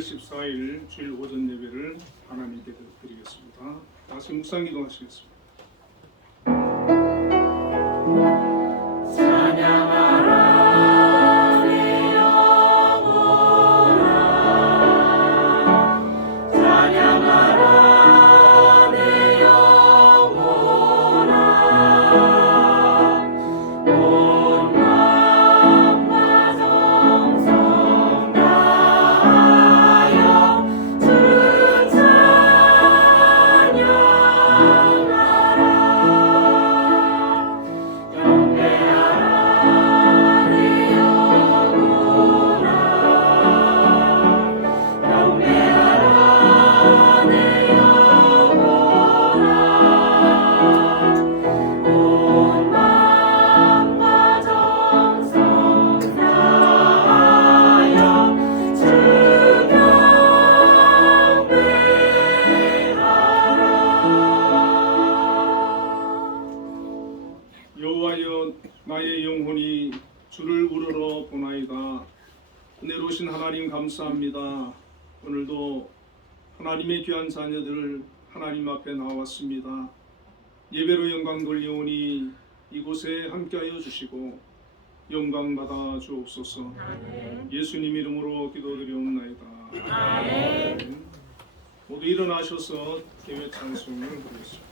14일 주일 오전 예배를 하나님께 드리겠습니다. 다시 묵상 기도하시겠습니다. 여호와여, 나의 영혼이 주를 우러러 보나이다. 은혜로우신 하나님 감사합니다. 오늘도 하나님의 귀한 자녀들 하나님 앞에 나왔습니다. 예배로 영광 돌려오니 이곳에 함께하여 주시고 영광 받아 주옵소서. 예수님 이름으로 기도드리옵나이다. 아멘. 모두 일어나셔서 예배 찬송을 부르겠습니다.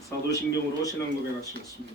사도신경으로 신앙 고백하시겠습니다.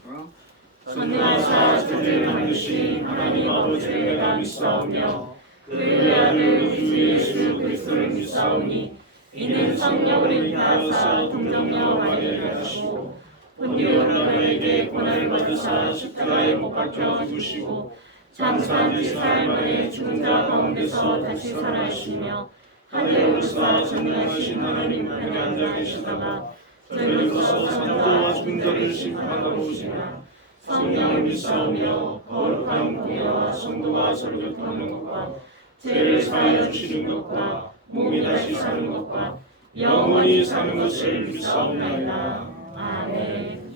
전능하사 주를 만드신 하나님 아버지를 내가 믿사오며 그의 아들 우리 주 예수 그리스도를 믿사오니 이는 성령을 인하여서 동정녀 마리아를 하시고 본디오 빌라도에게 고난을 받으사 십자가에 못 박혀 죽으시고 장사한 지 사흘 만에 죽은 자 가운데서 다시 살아나시며 하늘에 오르사 전능하신 하나님 편에 앉아 계시다가 저희로서 산자와 죽은 자를 심판하러 오시나 성령을 믿사오며 거룩한 공예와 성도가 서로 교통하는 것과 죄를 사하여 주시는 것과 몸이 다시 사는 것과 영원히 사는 것을 믿사옵나이다. 아멘.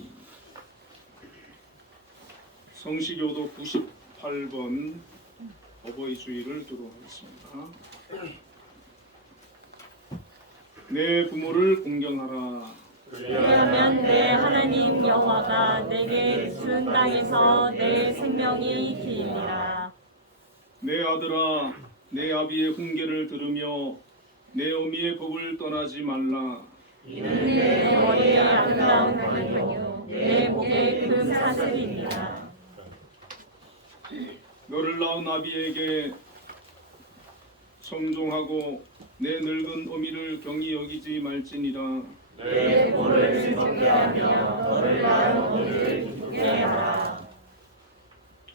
성시교도 98번 어버이 주일을 기도하겠습니다. 내 부모를 공경하라. 왜냐하면 내 하나님 여호와가 내게 준 땅에서 내 생명이 기이니라. 내 아들아, 내 아비의 훈계를 들으며 내 어미의 법을 떠나지 말라. 이는 내 머리에 아름다운 관이요 내 목에 금 사슬이니라. 너를 낳은 아비에게 성종하고 내 늙은 어미를 경히 여기지 말지니라. 내 볼을 즐겁게 하며 너를 낳은 어미를 기쁘게 하라.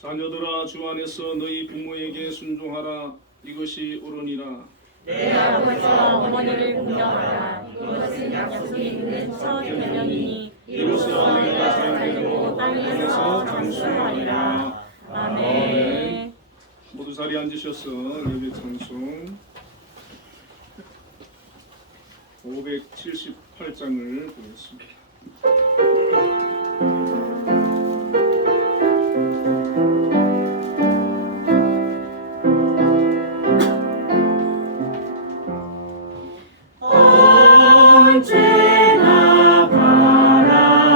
자녀들아, 주 안에서 너희 부모에게 순종하라. 이것이 옳으니라. 내 아버지와 어머니를 공경하라. 이것은 약속이 있는 첫 계명이니 이로써 내가 살고 땅에서 장수하리라. 아멘. 모두 자리에 앉으셔서 예배 찬송 578장을 보겠습니다. 언제나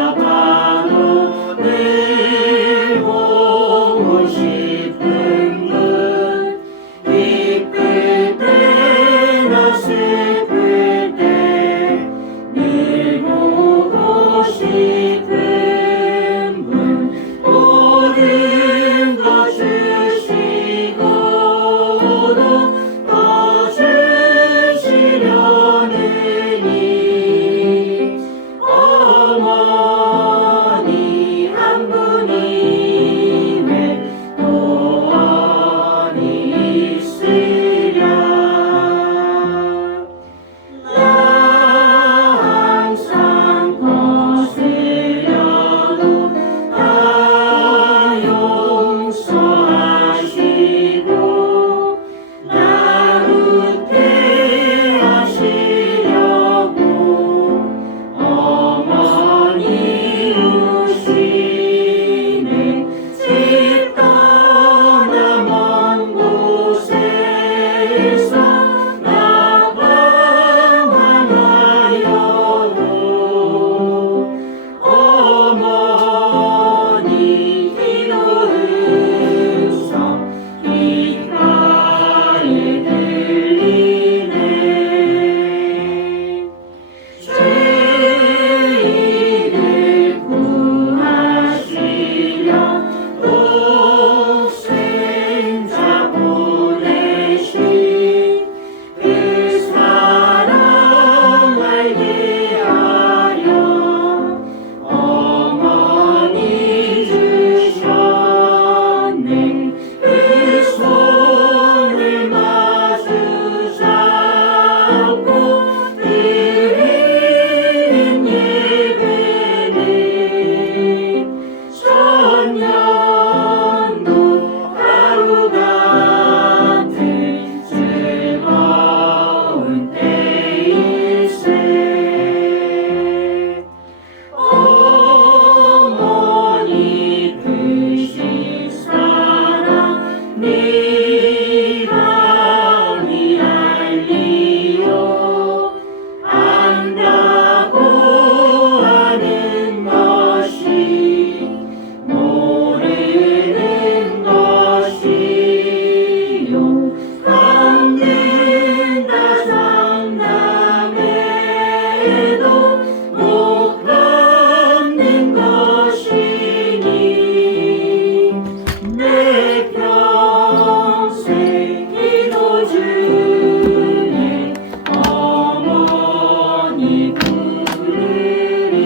바라봐도 늘 보고 싶은 분, 기쁠 때나 슬플 때 늘 보고 싶은 분, 모든 것 주시고도 더 주시려느니 어머니 한 분이 왜 또 어디 있으랴. 나 항상 거슬려도 다 용서하시고 나루게 하시려고 어머니 우시네. 집 떠나 먼 곳에서 나 방황하여도 어머니 기도 음성 귓가에 들리네. 죄인을 구하시려 독생자 보내신 그 사랑 알게 하려 어머니 주셨네. 그 손을 마주 잡고 드리는 예배는 천년도 하루 같은 즐거운 때일세. 어머니 크신 사랑 미감이 알리요. 안다고 하는 것이 모르는 것이요. 갚는다 상담해도 못 갚는 것이니 내 평생 기도 중에 어머니 부르리.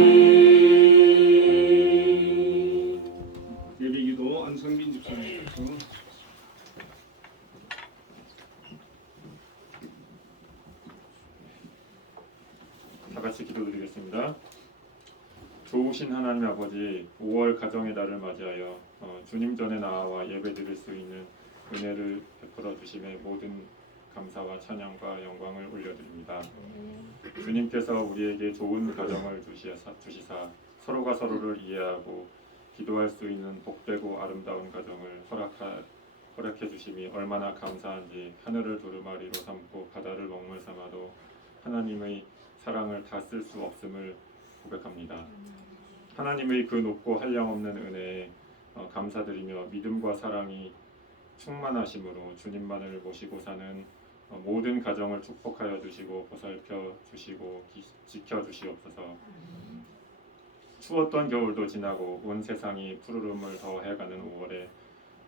예배기도 안성빈 집사님께서 다 같이 기도드리겠습니다. 좋으신 하나님 아버지, 5월 가정의 달을 맞이하여 주님 전에 나와 예배드릴 수 있는 은혜를 베풀어 주심에 모든 감사와 찬양과 영광을 올려드립니다. 주님께서 우리에게 좋은 가정을 주시사 서로가 서로를 이해하고 기도할 수 있는 복되고 아름다운 가정을 허락해 주심이 얼마나 감사한지 하늘을 두루마리로 삼고 바다를 먹물 삼아도 하나님의 사랑을 다 쓸 수 없음을 고백합니다. 하나님의 그 높고 한량없는 은혜에 감사드리며 믿음과 사랑이 충만하심으로 주님만을 모시고 사는 모든 가정을 축복하여 주시고 보살펴 주시고 지켜 주시옵소서. 추웠던 겨울도 지나고 온 세상이 푸르름을 더해가는 5월에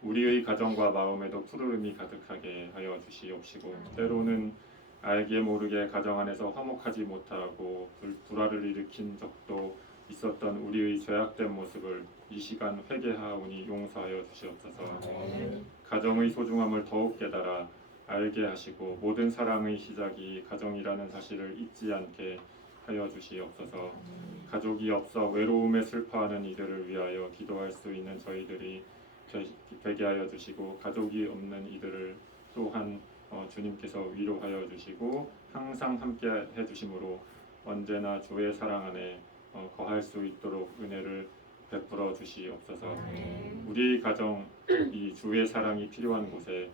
우리의 가정과 마음에도 푸르름이 가득하게 하여 주시옵시고 때로는 알게 모르게 가정 안에서 화목하지 못하고 불화를 일으킨 적도 있었던 우리의 죄악된 모습을 이 시간 회개하오니 용서하여 주시옵소서. 가정의 소중함을 더욱 깨달아 알게 하시고 모든 사랑의 시작이 가정이라는 사실을 잊지 않게 하여 주시옵소서. 가족이 없어 외로움에 슬퍼하는 이들을 위하여 기도할 수 있는 저희들이 되게 하여 주시고 가족이 없는 이들을 또한 주님께서 위로하여 주시고 항상 함께 해주심으로 언제나 주의 사랑 안에 거할 수 있도록 은혜를 베풀어 주시옵소서. 우리 가정이 주의 사랑이 필요한 곳에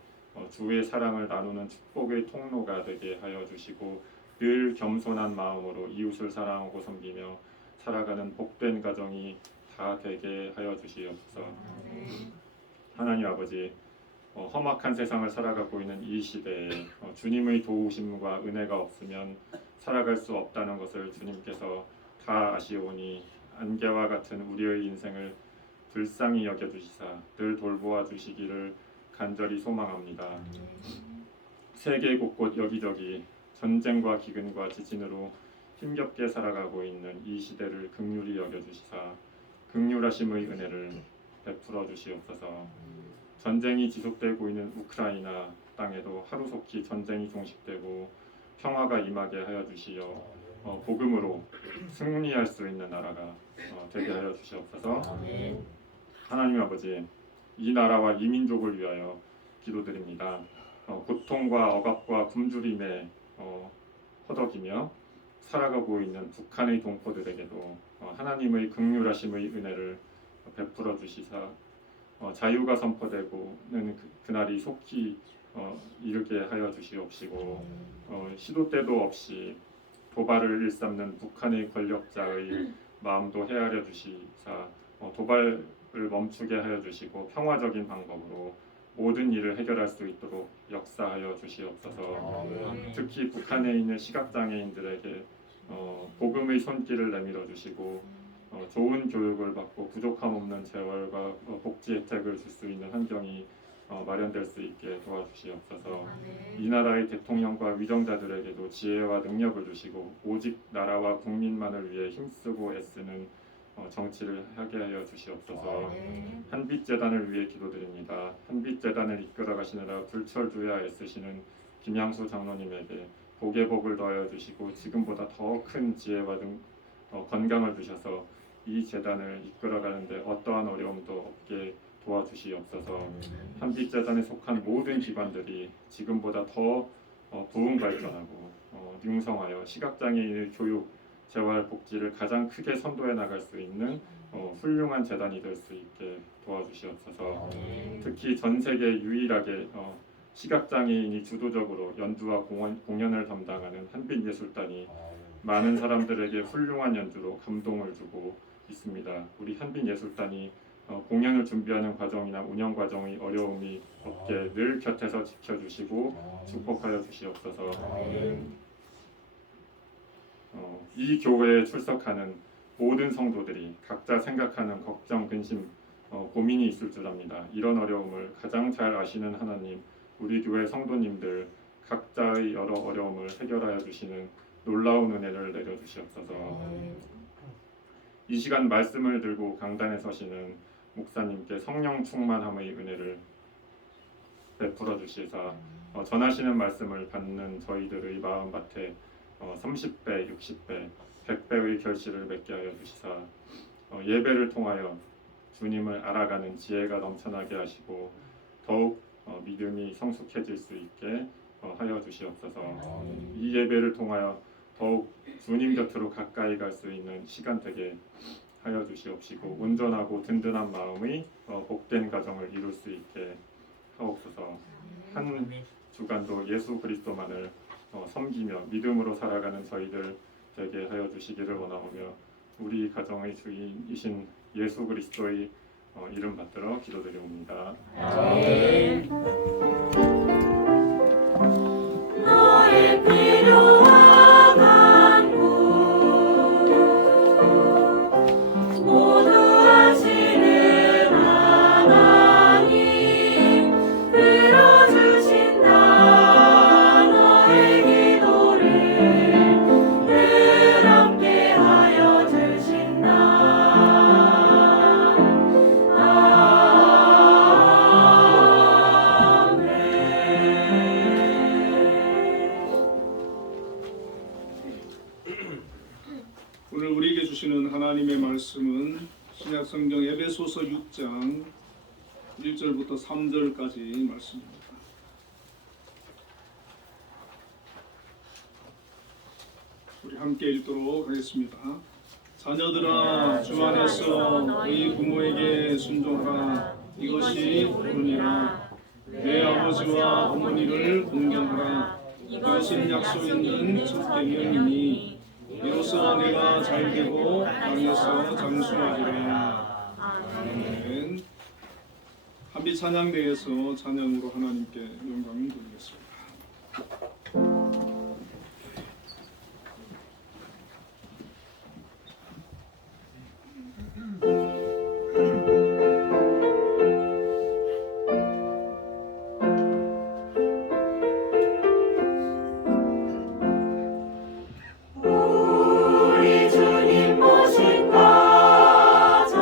주의 사랑을 나누는 축복의 통로가 되게 하여 주시고 늘 겸손한 마음으로 이웃을 사랑하고 섬기며 살아가는 복된 가정이 다 되게 하여 주시옵소서. 하나님 아버지, 험악한 세상을 살아가고 있는 이 시대에 주님의 도우심과 은혜가 없으면 살아갈 수 없다는 것을 주님께서 다 아시오니 안개와 같은 우리의 인생을 불쌍히 여겨주시사 늘 돌보아 주시기를 간절히 소망합니다. 세계 곳곳 여기저기 전쟁과 기근과 지진으로 힘겹게 살아가고 있는 이 시대를 긍휼히 여겨주시사 긍휼하심의 은혜를 베풀어 주시옵소서. 전쟁이 지속되고 있는 우크라이나 땅에도 하루속히 전쟁이 종식되고 평화가 임하게 하여 주시어 복음으로 승리할 수 있는 나라가 되게 하여 주시옵소서. 하나님 아버지, 이 나라와 이 민족을 위하여 기도드립니다. 고통과 억압과 굶주림에 허덕이며 살아가고 있는 북한의 동포들에게도 하나님의 긍휼하심의 은혜를 베풀어 주시사 자유가 선포되고는 그날이 속히 이르게 하여 주시옵시고 시도 때도 없이 도발을 일삼는 북한의 권력자의 마음도 헤아려 주시사 도발을 멈추게 하여 주시고 평화적인 방법으로 모든 일을 해결할 수 있도록 역사하여 주시옵소서. 특히 북한에 있는 시각장애인들에게 복음의 손길을 내밀어 주시고 좋은 교육을 받고 부족함 없는 재활과 복지 혜택을 줄 수 있는 환경이 마련될 수 있게 도와주시옵소서. 이 나라의 대통령과 위정자들에게도 지혜와 능력을 주시고 오직 나라와 국민만을 위해 힘쓰고 애쓰는 정치를 하게 하여 주시옵소서. 한빛재단을 위해 기도드립니다. 한빛재단을 이끌어 가시느라 불철주야 애쓰시는 김양수 장로님에게 복의 복을 더하여 주시고 지금보다 더 큰 지혜와 건강을 주셔서 이 재단을 이끌어가는데 어떠한 어려움도 없게 도와주시옵소서. 한빛재단에 속한 모든 기관들이 지금보다 더 부흥 발전하고 융성하여 시각장애인의 교육, 재활, 복지를 가장 크게 선도해 나갈 수 있는 훌륭한 재단이 될 수 있게 도와주시옵소서. 특히 전 세계 유일하게 시각장애인이 주도적으로 연주와 공연을 담당하는 한빛예술단이 많은 사람들에게 훌륭한 연주로 감동을 주고 있습니다. 우리 한빛예술단이 공연을 준비하는 과정이나 운영 과정의 어려움이 없게 늘 곁에서 지켜주시고 축복하여 주시옵소서. 이 교회에 출석하는 모든 성도들이 각자 생각하는 걱정, 근심, 고민이 있을 줄 압니다. 이런 어려움을 가장 잘 아시는 하나님, 우리 교회 성도님들 각자의 여러 어려움을 해결하여 주시는 놀라운 은혜를 내려주시옵소서. 이 시간 말씀을 들고 강단에 서시는 목사님께 성령 충만함의 은혜를 베풀어 주시사 전하시는 말씀을 받는 저희들의 마음밭에 30배, 60배, 100배의 결실을 맺게 하여 주시사 예배를 통하여 주님을 알아가는 지혜가 넘쳐나게 하시고 더욱 믿음이 성숙해질 수 있게 하여 주시옵소서. 이 예배를 통하여 더욱 주님 곁으로 가까이 갈 수 있는 시간 되게 하여 주시옵시고 온전하고 든든한 마음의 복된 가정을 이룰 수 있게 하옵소서. 한 주간도 예수 그리스도만을 섬기며 믿음으로 살아가는 저희들 되게 하여 주시기를 원하오며 우리 가정의 주인이신 예수 그리스도의 이름 받들어 기도드리옵니다. 아멘. 너의 필요와 간구 모두 아시는 하나님 들어주신다. 너의 기도를 늘 함께 하여 주신다. 오늘 우리에게 주시는 하나님의 말씀은 신약성경 에베소서 6장 1절부터 3절까지 말씀입니다. 우리 함께 읽도록 하겠습니다. 자녀들아 주 안에서 너희 부모에게 순종하라. 이것이 옳으니라. 내 아버지와 어머니를 공경하라. 이것은 약속 있는 첫 계명이니 이로써 내가 잘되고 땅에서 장수하리라. 아멘. 한비 찬양대에서 찬양으로 하나님께 영광을 돌리겠습니다. 우리 주님 모신 가정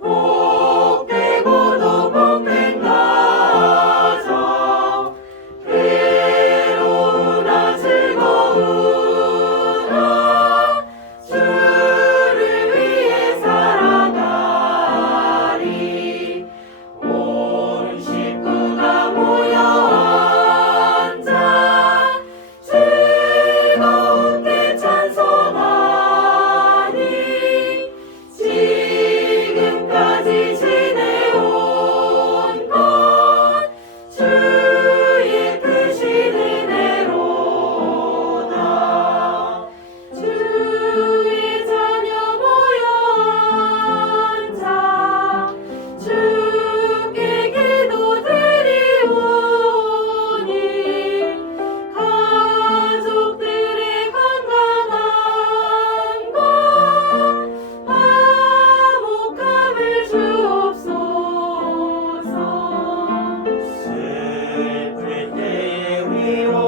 복되고도 복된 가정 괴로우나 즐거우나 주를 위해 살아가리. 온 식구가 모여 앉아 즐거운 때 찬송하니 지금까지 지내온 것 주의 크신 은혜로다. 주의 자녀 모여 앉아 주께 기도드리오니 가족들의 건강함과 화목함을 주옵소서. 슬플 때의 위로함과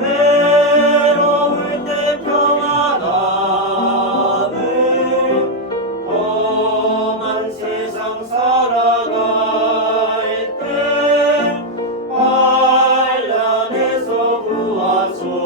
괴로울 때 평안함을 험한 세상 살아갈 때 환난에서 구하소서.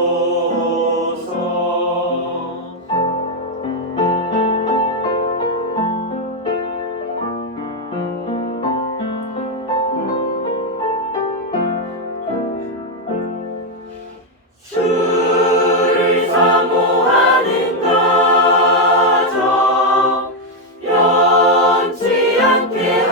주를 사모하는 가정 변치 않게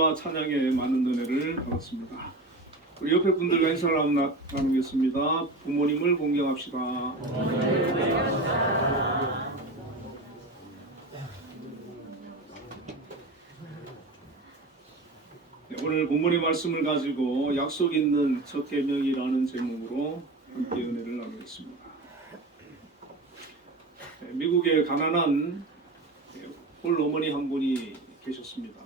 기도와 찬양에 많은 은혜를 받았습니다. 우리 옆에 분들과 인사를 나누겠습니다. 부모님을 공경합시다. 오늘 본문의 말씀을 가지고 약속 있는 첫 계명이라는 제목으로 함께 은혜를 나누겠습니다. 미국에 가난한 홀 어머니 한 분이 계셨습니다.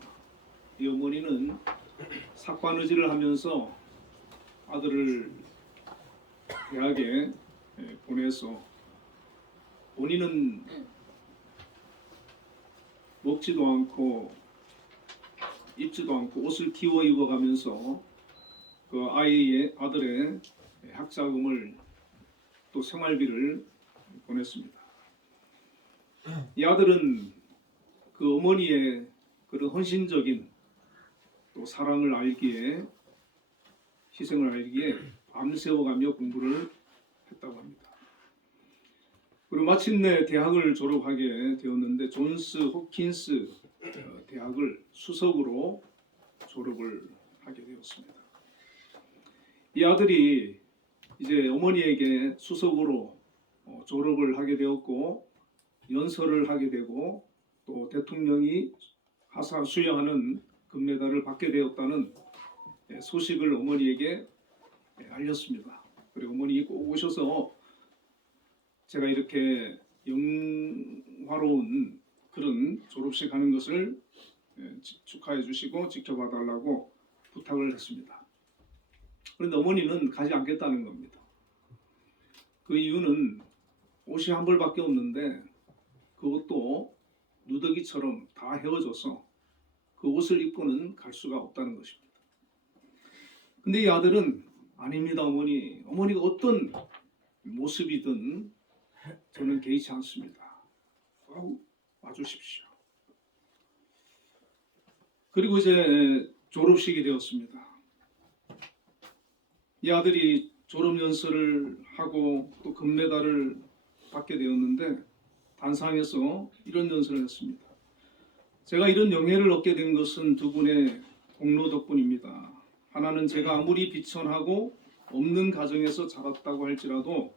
이 어머니는 삭바느질을 하면서 아들을 대학에 보내서 본인은 먹지도 않고 입지도 않고 옷을 튀워 입어가면서 그 아들의 학자금을 또 생활비를 보냈습니다. 이 아들은 그 어머니의 그런 헌신적인 또 사랑을 알기에 희생을 알기에 밤새워가며 공부를 했다고 합니다. 그리고 마침내 대학을 졸업하게 되었는데 존스 홉킨스 대학을 수석으로 졸업을 하게 되었습니다. 이 아들이 이제 어머니에게 수석으로 졸업을 하게 되었고 연설을 하게 되고 또 대통령이 수여하는 금메달을 받게 되었다는 소식을 어머니에게 알렸습니다. 그리고 어머니 꼭 오셔서 제가 이렇게 영화로운 그런 졸업식 하는 것을 축하해 주시고 지켜봐 달라고 부탁을 했습니다. 그런데 어머니는 가지 않겠다는 겁니다. 그 이유는 옷이 한 벌밖에 없는데 그것도 누더기처럼 다 헤어져서 그 옷을 입고는 갈 수가 없다는 것입니다. 근데 이 아들은 아닙니다 어머니. 어머니가 어떤 모습이든 저는 개의치 않습니다. 와주십시오. 그리고 이제 졸업식이 되었습니다. 이 아들이 졸업 연설을 하고 또 금메달을 받게 되었는데 단상에서 이런 연설을 했습니다. 제가 이런 영예를 얻게 된 것은 두 분의 공로 덕분입니다. 하나는 제가 아무리 비천하고 없는 가정에서 자랐다고 할지라도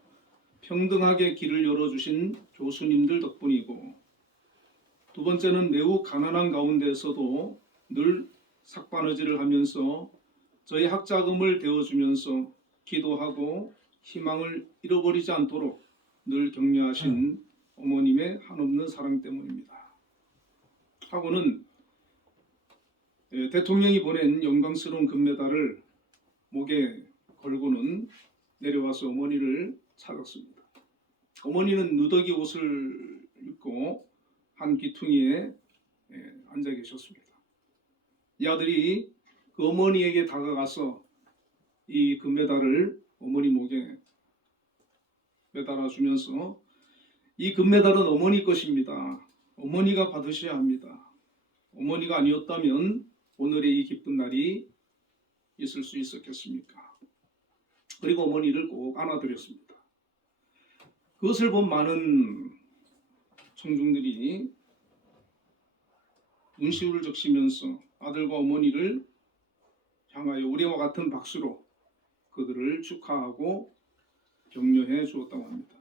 평등하게 길을 열어주신 교수님들 덕분이고 두 번째는 매우 가난한 가운데에서도 늘 삭바느질을 하면서 저희 학자금을 대어주면서 기도하고 희망을 잃어버리지 않도록 늘 격려하신 어머님의 한없는 사랑 때문입니다. 하고는 대통령이 보낸 영광스러운 금메달을 목에 걸고는 내려와서 어머니를 찾았습니다. 어머니는 누더기 옷을 입고 한 귀퉁이에 앉아 계셨습니다. 이 아들이 그 어머니에게 다가가서 이 금메달을 어머니 목에 매달아 주면서 이 금메달은 어머니 것입니다. 어머니가 받으셔야 합니다. 어머니가 아니었다면 오늘의 이 기쁜 날이 있을 수 있었겠습니까? 그리고 어머니를 꼭 안아드렸습니다. 그것을 본 많은 청중들이 눈시울을 적시면서 아들과 어머니를 향하여 우리와 같은 박수로 그들을 축하하고 격려해 주었다고 합니다.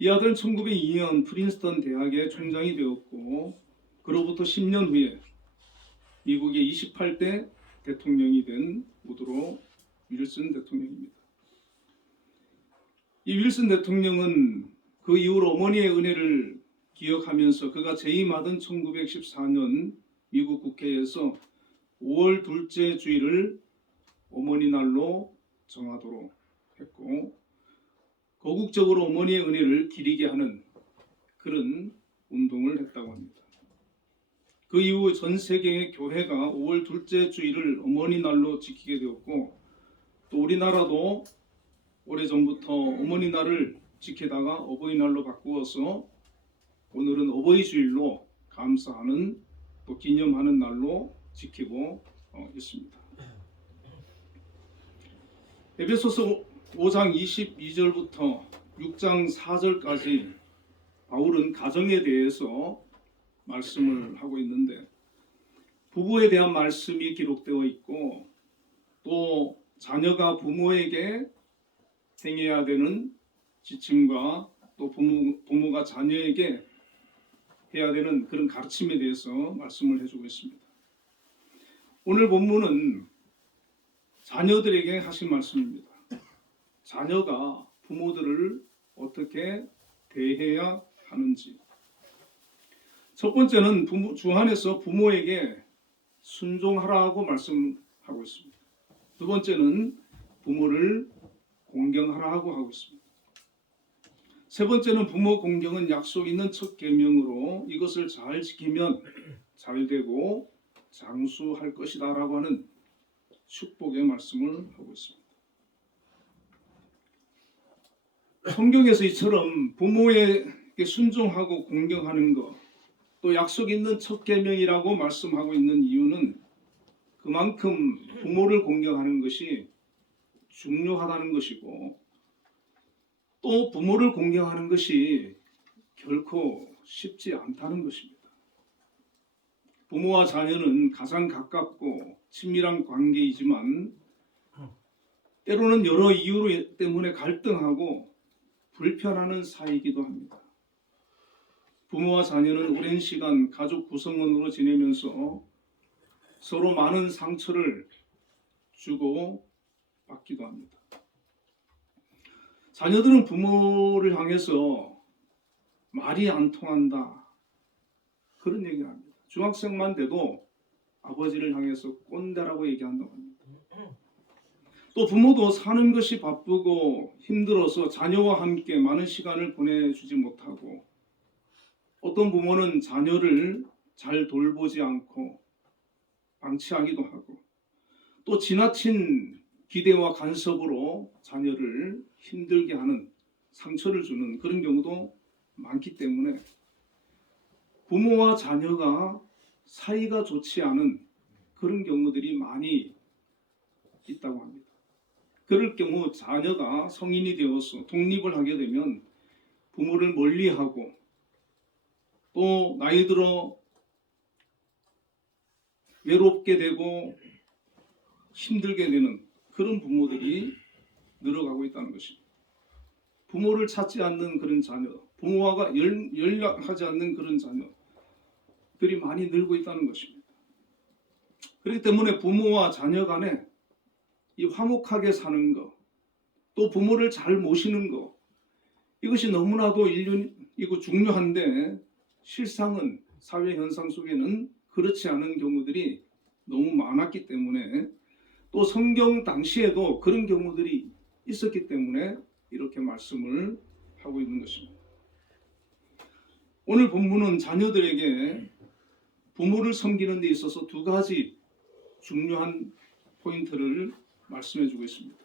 이 아들은 1902년 프린스턴 대학의 총장이 되었고 그로부터 10년 후에 미국의 28대 대통령이 된 우드로 윌슨 대통령입니다. 이 윌슨 대통령은 그 이후로 어머니의 은혜를 기억하면서 그가 재임하던 1914년 미국 국회에서 5월 둘째 주일을 어머니 날로 정하도록 했고 거국적으로 어머니의 은혜를 기리게 하는 그런 운동을 했다고 합니다. 그 이후 전 세계의 교회가 5월 둘째 주일을 어머니 날로 지키게 되었고 또 우리나라도 오래전부터 어머니 날을 지키다가 어버이날로 바꾸어서 오늘은 어버이 주일로 감사하는 또 기념하는 날로 지키고 있습니다. 에베소서 5장 22절부터 6장 4절까지 바울은 가정에 대해서 말씀을 하고 있는데 부부에 대한 말씀이 기록되어 있고 또 자녀가 부모에게 행해야 되는 지침과 또 부모가 자녀에게 해야 되는 그런 가르침에 대해서 말씀을 해주고 있습니다. 오늘 본문은 자녀들에게 하신 말씀입니다. 자녀가 부모들을 어떻게 대해야 하는지. 첫 번째는 주 안에서 부모에게 순종하라고 말씀하고 있습니다. 두 번째는 부모를 공경하라고 하고 있습니다. 세 번째는 부모 공경은 약속 있는 첫 계명으로 이것을 잘 지키면 잘 되고 장수할 것이다라고 하는 축복의 말씀을 하고 있습니다. 성경에서 이처럼 부모에게 순종하고 공경하는 것, 또 약속 있는 첫 계명이라고 말씀하고 있는 이유는 그만큼 부모를 공경하는 것이 중요하다는 것이고 또 부모를 공경하는 것이 결코 쉽지 않다는 것입니다. 부모와 자녀는 가장 가깝고 친밀한 관계이지만 때로는 여러 이유 때문에 갈등하고 불편하는 사이이기도 합니다. 부모와 자녀는 오랜 시간 가족 구성원으로 지내면서 서로 많은 상처를 주고 받기도 합니다. 자녀들은 부모를 향해서 말이 안 통한다 그런 얘기를 합니다. 중학생만 돼도 아버지를 향해서 꼰대라고 얘기한다고 합니다. 또 부모도 사는 것이 바쁘고 힘들어서 자녀와 함께 많은 시간을 보내주지 못하고 어떤 부모는 자녀를 잘 돌보지 않고 방치하기도 하고 또 지나친 기대와 간섭으로 자녀를 힘들게 하는 상처를 주는 그런 경우도 많기 때문에 부모와 자녀가 사이가 좋지 않은 그런 경우들이 많이 있다고 합니다. 그럴 경우 자녀가 성인이 되어서 독립을 하게 되면 부모를 멀리하고 또 나이 들어 외롭게 되고 힘들게 되는 그런 부모들이 늘어가고 있다는 것입니다. 부모를 찾지 않는 그런 자녀, 부모와 연락하지 않는 그런 자녀들이 많이 늘고 있다는 것입니다. 그렇기 때문에 부모와 자녀 간에 이 화목하게 사는 것, 또 부모를 잘 모시는 것, 이것이 너무나도 인륜이고 중요한데 실상은 사회 현상 속에는 그렇지 않은 경우들이 너무 많았기 때문에 또 성경 당시에도 그런 경우들이 있었기 때문에 이렇게 말씀을 하고 있는 것입니다. 오늘 본문은 자녀들에게 부모를 섬기는 데 있어서 두 가지 중요한 포인트를 말씀해 주고 있습니다.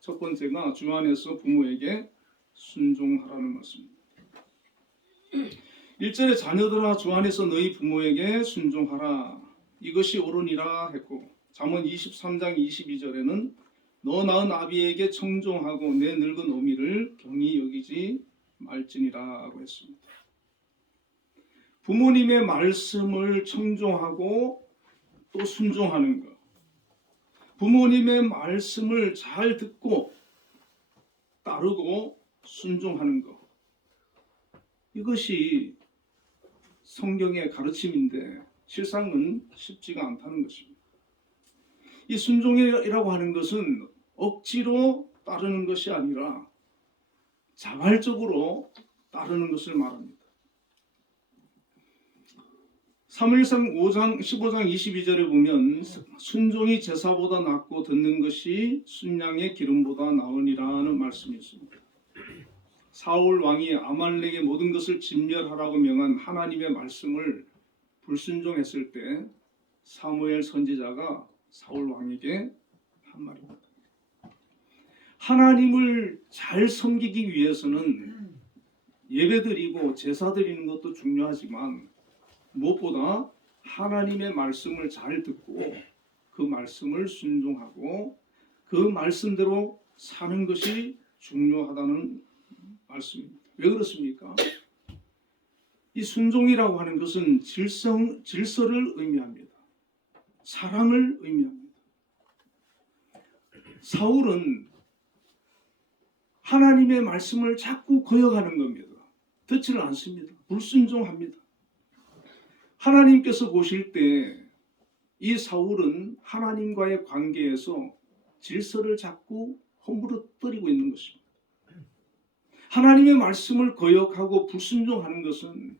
첫 번째가 주 안에서 부모에게 순종하라는 말씀입니다. 1절에 자녀들아 주 안에서 너희 부모에게 순종하라 이것이 옳으니라 했고 잠언 23장 22절에는 너 낳은 아비에게 청종하고 내 늙은 어미를 경히 여기지 말지니라고 했습니다. 부모님의 말씀을 청종하고 또 순종하는 것, 부모님의 말씀을 잘 듣고 따르고 순종하는 것, 이것이 성경의 가르침인데 실상은 쉽지가 않다는 것입니다. 이 순종이라고 하는 것은 억지로 따르는 것이 아니라 자발적으로 따르는 것을 말합니다. 사무엘상 15장 22절에 보면 순종이 제사보다 낫고 듣는 것이 순양의 기름보다 나으니라는 말씀이 있습니다. 사울 왕이 아말렉의 모든 것을 진멸하라고 명한 하나님의 말씀을 불순종했을 때 사무엘 선지자가 사울 왕에게 한 말입니다. 하나님을 잘 섬기기 위해서는 예배드리고 제사드리는 것도 중요하지만 무엇보다 하나님의 말씀을 잘 듣고 그 말씀을 순종하고 그 말씀대로 사는 것이 중요하다는 말씀입니다. 왜 그렇습니까? 이 순종이라고 하는 것은 질서를 의미합니다. 사랑을 의미합니다. 사울은 하나님의 말씀을 자꾸 거역하는 겁니다. 듣지를 않습니다. 불순종합니다. 하나님께서 보실 때 이 사울은 하나님과의 관계에서 질서를 자꾸 허물어뜨리고 있는 것입니다. 하나님의 말씀을 거역하고 불순종하는 것은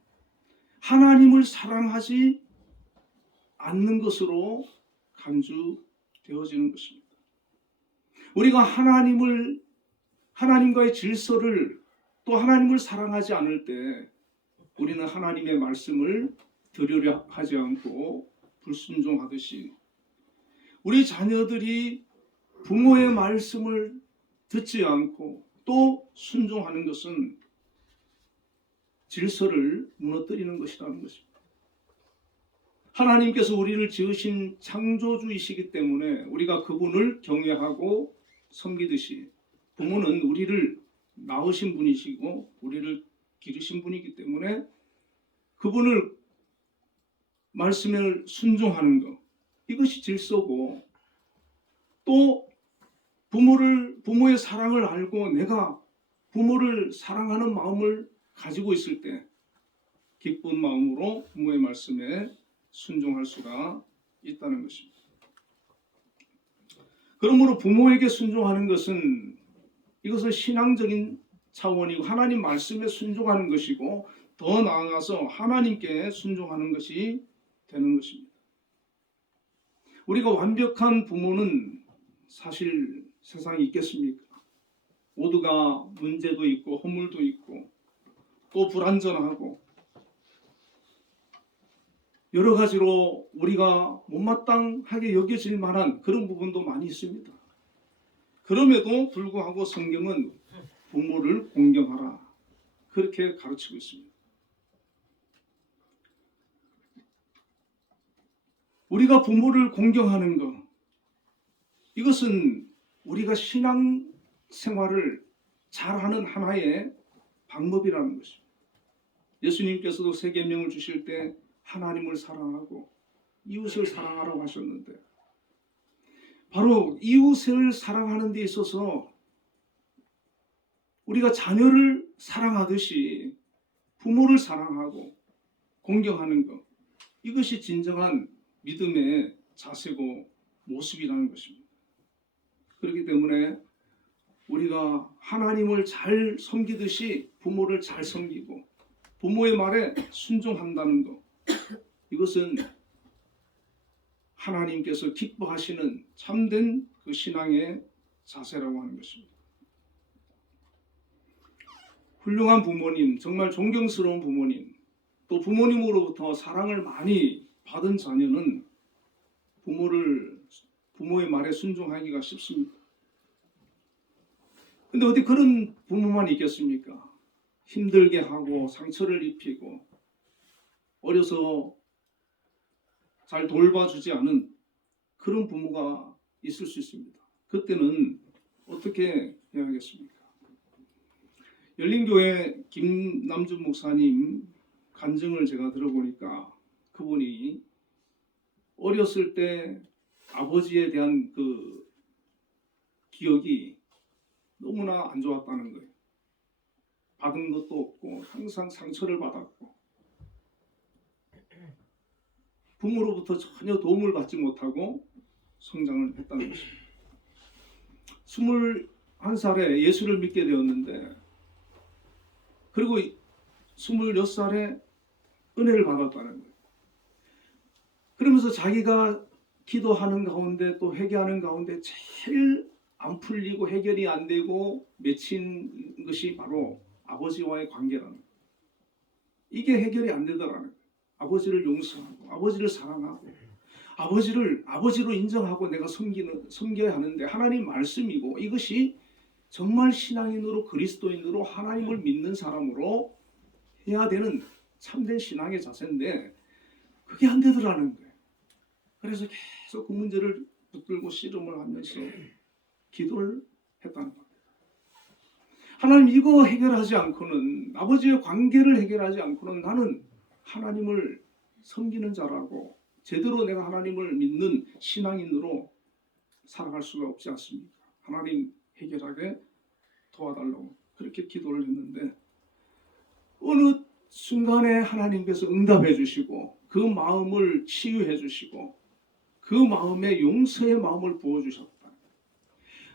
하나님을 사랑하지 않는 것으로 간주되어지는 것입니다. 우리가 하나님과의 질서를 또 하나님을 사랑하지 않을 때 우리는 하나님의 말씀을 들으려 하지 않고 불순종하듯이 우리 자녀들이 부모의 말씀을 듣지 않고 또 순종하는 것은 질서를 무너뜨리는 것이라는 것입니다. 하나님께서 우리를 지으신 창조주이시기 때문에 우리가 그분을 경외하고 섬기듯이 부모는 우리를 낳으신 분이시고 우리를 기르신 분이기 때문에 그분을 말씀을 순종하는 것, 이것이 질서고, 또 부모의 사랑을 알고 내가 부모를 사랑하는 마음을 가지고 있을 때 기쁜 마음으로 부모의 말씀에 순종할 수가 있다는 것입니다. 그러므로 부모에게 순종하는 것은 이것은 신앙적인 차원이고 하나님 말씀에 순종하는 것이고, 더 나아가서 하나님께 순종하는 것이 되는 것입니다. 우리가 완벽한 부모는 사실 세상에 있겠습니까? 모두가 문제도 있고 허물도 있고 또 불완전하고 여러 가지로 우리가 못마땅하게 여겨질 만한 그런 부분도 많이 있습니다. 그럼에도 불구하고 성경은 부모를 공경하라, 그렇게 가르치고 있습니다. 우리가 부모를 공경하는 것, 이것은 우리가 신앙 생활을 잘하는 하나의 방법이라는 것입니다. 예수님께서도 세 계명을 주실 때 하나님을 사랑하고 이웃을 사랑하라고 하셨는데, 바로 이웃을 사랑하는 데 있어서 우리가 자녀를 사랑하듯이 부모를 사랑하고 공경하는 것, 이것이 진정한 믿음의 자세고 모습이라는 것입니다. 그렇기 때문에 우리가 하나님을 잘 섬기듯이 부모를 잘 섬기고 부모의 말에 순종한다는 것, 이것은 하나님께서 기뻐하시는 참된 그 신앙의 자세라고 하는 것입니다. 훌륭한 부모님, 정말 존경스러운 부모님, 또 부모님으로부터 사랑을 많이 받은 자녀는 부모의 말에 순종하기가 쉽습니다. 근데 어디 그런 부모만 있겠습니까? 힘들게 하고 상처를 입히고 어려서 잘 돌봐주지 않은 그런 부모가 있을 수 있습니다. 그때는 어떻게 해야 하겠습니까? 열린교회 김남준 목사님 간증을 제가 들어보니까 그분이 어렸을 때 아버지에 대한 그 기억이 너무나 안 좋았다는 거예요. 받은 것도 없고 항상 상처를 받았고 부모로부터 전혀 도움을 받지 못하고 성장을 했다는 것입니다. 21살에 예수를 믿게 되었는데, 그리고 26살에 은혜를 받았다는 거예요. 그러면서 자기가 기도하는 가운데 또 회개하는 가운데 제일 안 풀리고 해결이 안 되고 맺힌 것이 바로 아버지와의 관계라는 거예요. 이게 해결이 안 되더라는 거예요. 아버지를 용서하고 아버지를 사랑하고 아버지로 인정하고 내가 섬겨야 하는데 하나님 말씀이고, 이것이 정말 신앙인으로 그리스도인으로 하나님을 믿는 사람으로 해야 되는 참된 신앙의 자세인데 그게 안 되더라는 거예요. 그래서 계속 그 문제를 붙들고 씨름을 하면서 기도를 했다는 겁니다. 하나님, 이거 해결하지 않고는, 아버지의 관계를 해결하지 않고는 나는 하나님을 섬기는 자라고 제대로 내가 하나님을 믿는 신앙인으로 살아갈 수가 없지 않습니까? 하나님 해결하게 도와달라고 그렇게 기도를 했는데 어느 순간에 하나님께서 응답해 주시고 그 마음을 치유해 주시고 그 마음에 용서의 마음을 부어주셨다.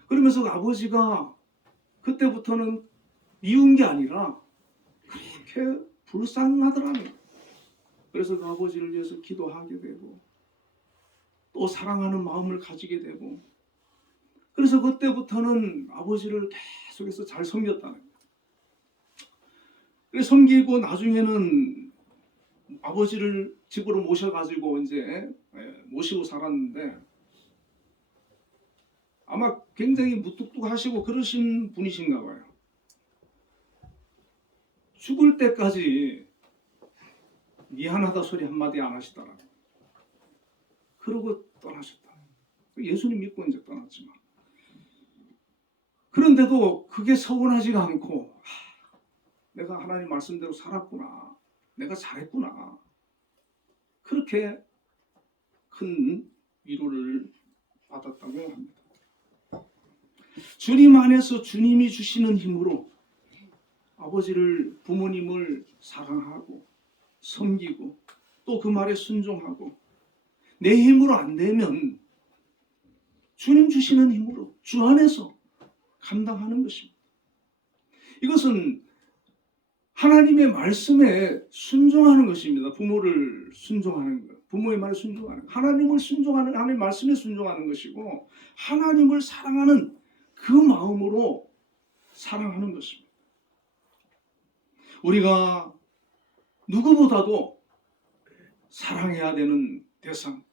그러면서 아버지가 그때부터는 미운 게 아니라 그렇게 불쌍하더라는 거예요. 그래서 그 아버지를 위해서 기도하게 되고 또 사랑하는 마음을 가지게 되고 그래서 그때부터는 아버지를 계속해서 잘 섬겼다는 거예요. 그래서 섬기고 나중에는 아버지를 집으로 모셔가지고 이제 모시고 살았는데 아마 굉장히 무뚝뚝하시고 그러신 분이신가 봐요. 죽을 때까지 미안하다 소리 한마디 안 하시더라고요. 그러고 떠나셨다. 예수님 믿고 이제 떠났지만 그런데도 그게 서운하지가 않고 내가 하나님 말씀대로 살았구나. 내가 잘했구나. 그렇게 큰 위로를 받았다고 합니다. 주님 안에서 주님이 주시는 힘으로 아버지를 부모님을 사랑하고 섬기고 또 그 말에 순종하고 내 힘으로 안 되면 주님 주시는 힘으로 주 안에서 감당하는 것입니다. 이것은 하나님의 말씀에 순종하는 것입니다. 부모를 순종하는 것, 부모의 말에 순종하는 것, 하나님을 순종하는 하나님의 말씀에 순종하는 것이고 하나님을 사랑하는 그 마음으로 사랑하는 것입니다. 우리가 누구보다도 사랑해야 되는 대상,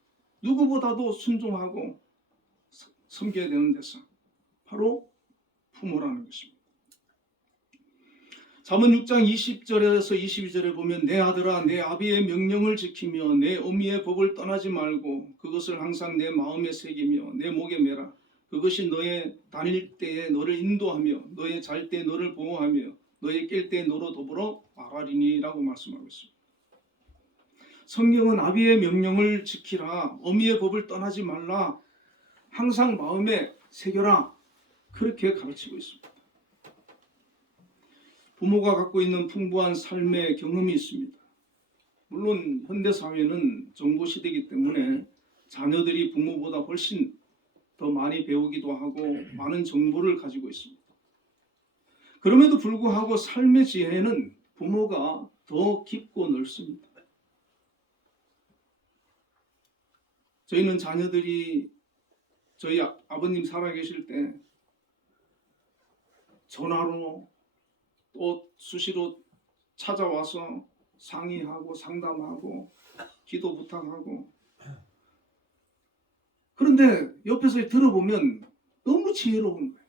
누구보다도 순종하고 섬겨야 되는 대상, 바로 부모라는 것입니다. 잠언 6장 20절에서 22절에 보면 내 아들아 내 아비의 명령을 지키며 내 어미의 법을 떠나지 말고 그것을 항상 내 마음에 새기며 내 목에 매라. 그것이 너의 다닐 때에 너를 인도하며 너의 잘 때에 너를 보호하며 너의 깰 때에 너로 더불어 말하리니 라고 말씀하고 있습니다. 성경은 아비의 명령을 지키라, 어미의 법을 떠나지 말라, 항상 마음에 새겨라 그렇게 가르치고 있습니다. 부모가 갖고 있는 풍부한 삶의 경험이 있습니다. 물론 현대사회는 정보시대이기 때문에 자녀들이 부모보다 훨씬 더 많이 배우기도 하고 많은 정보를 가지고 있습니다. 그럼에도 불구하고 삶의 지혜는 부모가 더 깊고 넓습니다. 저희는 자녀들이 저희 아버님 살아계실 때 전화로 또 수시로 찾아와서 상의하고 상담하고 기도 부탁하고 그런데 옆에서 들어보면 너무 지혜로운 거예요.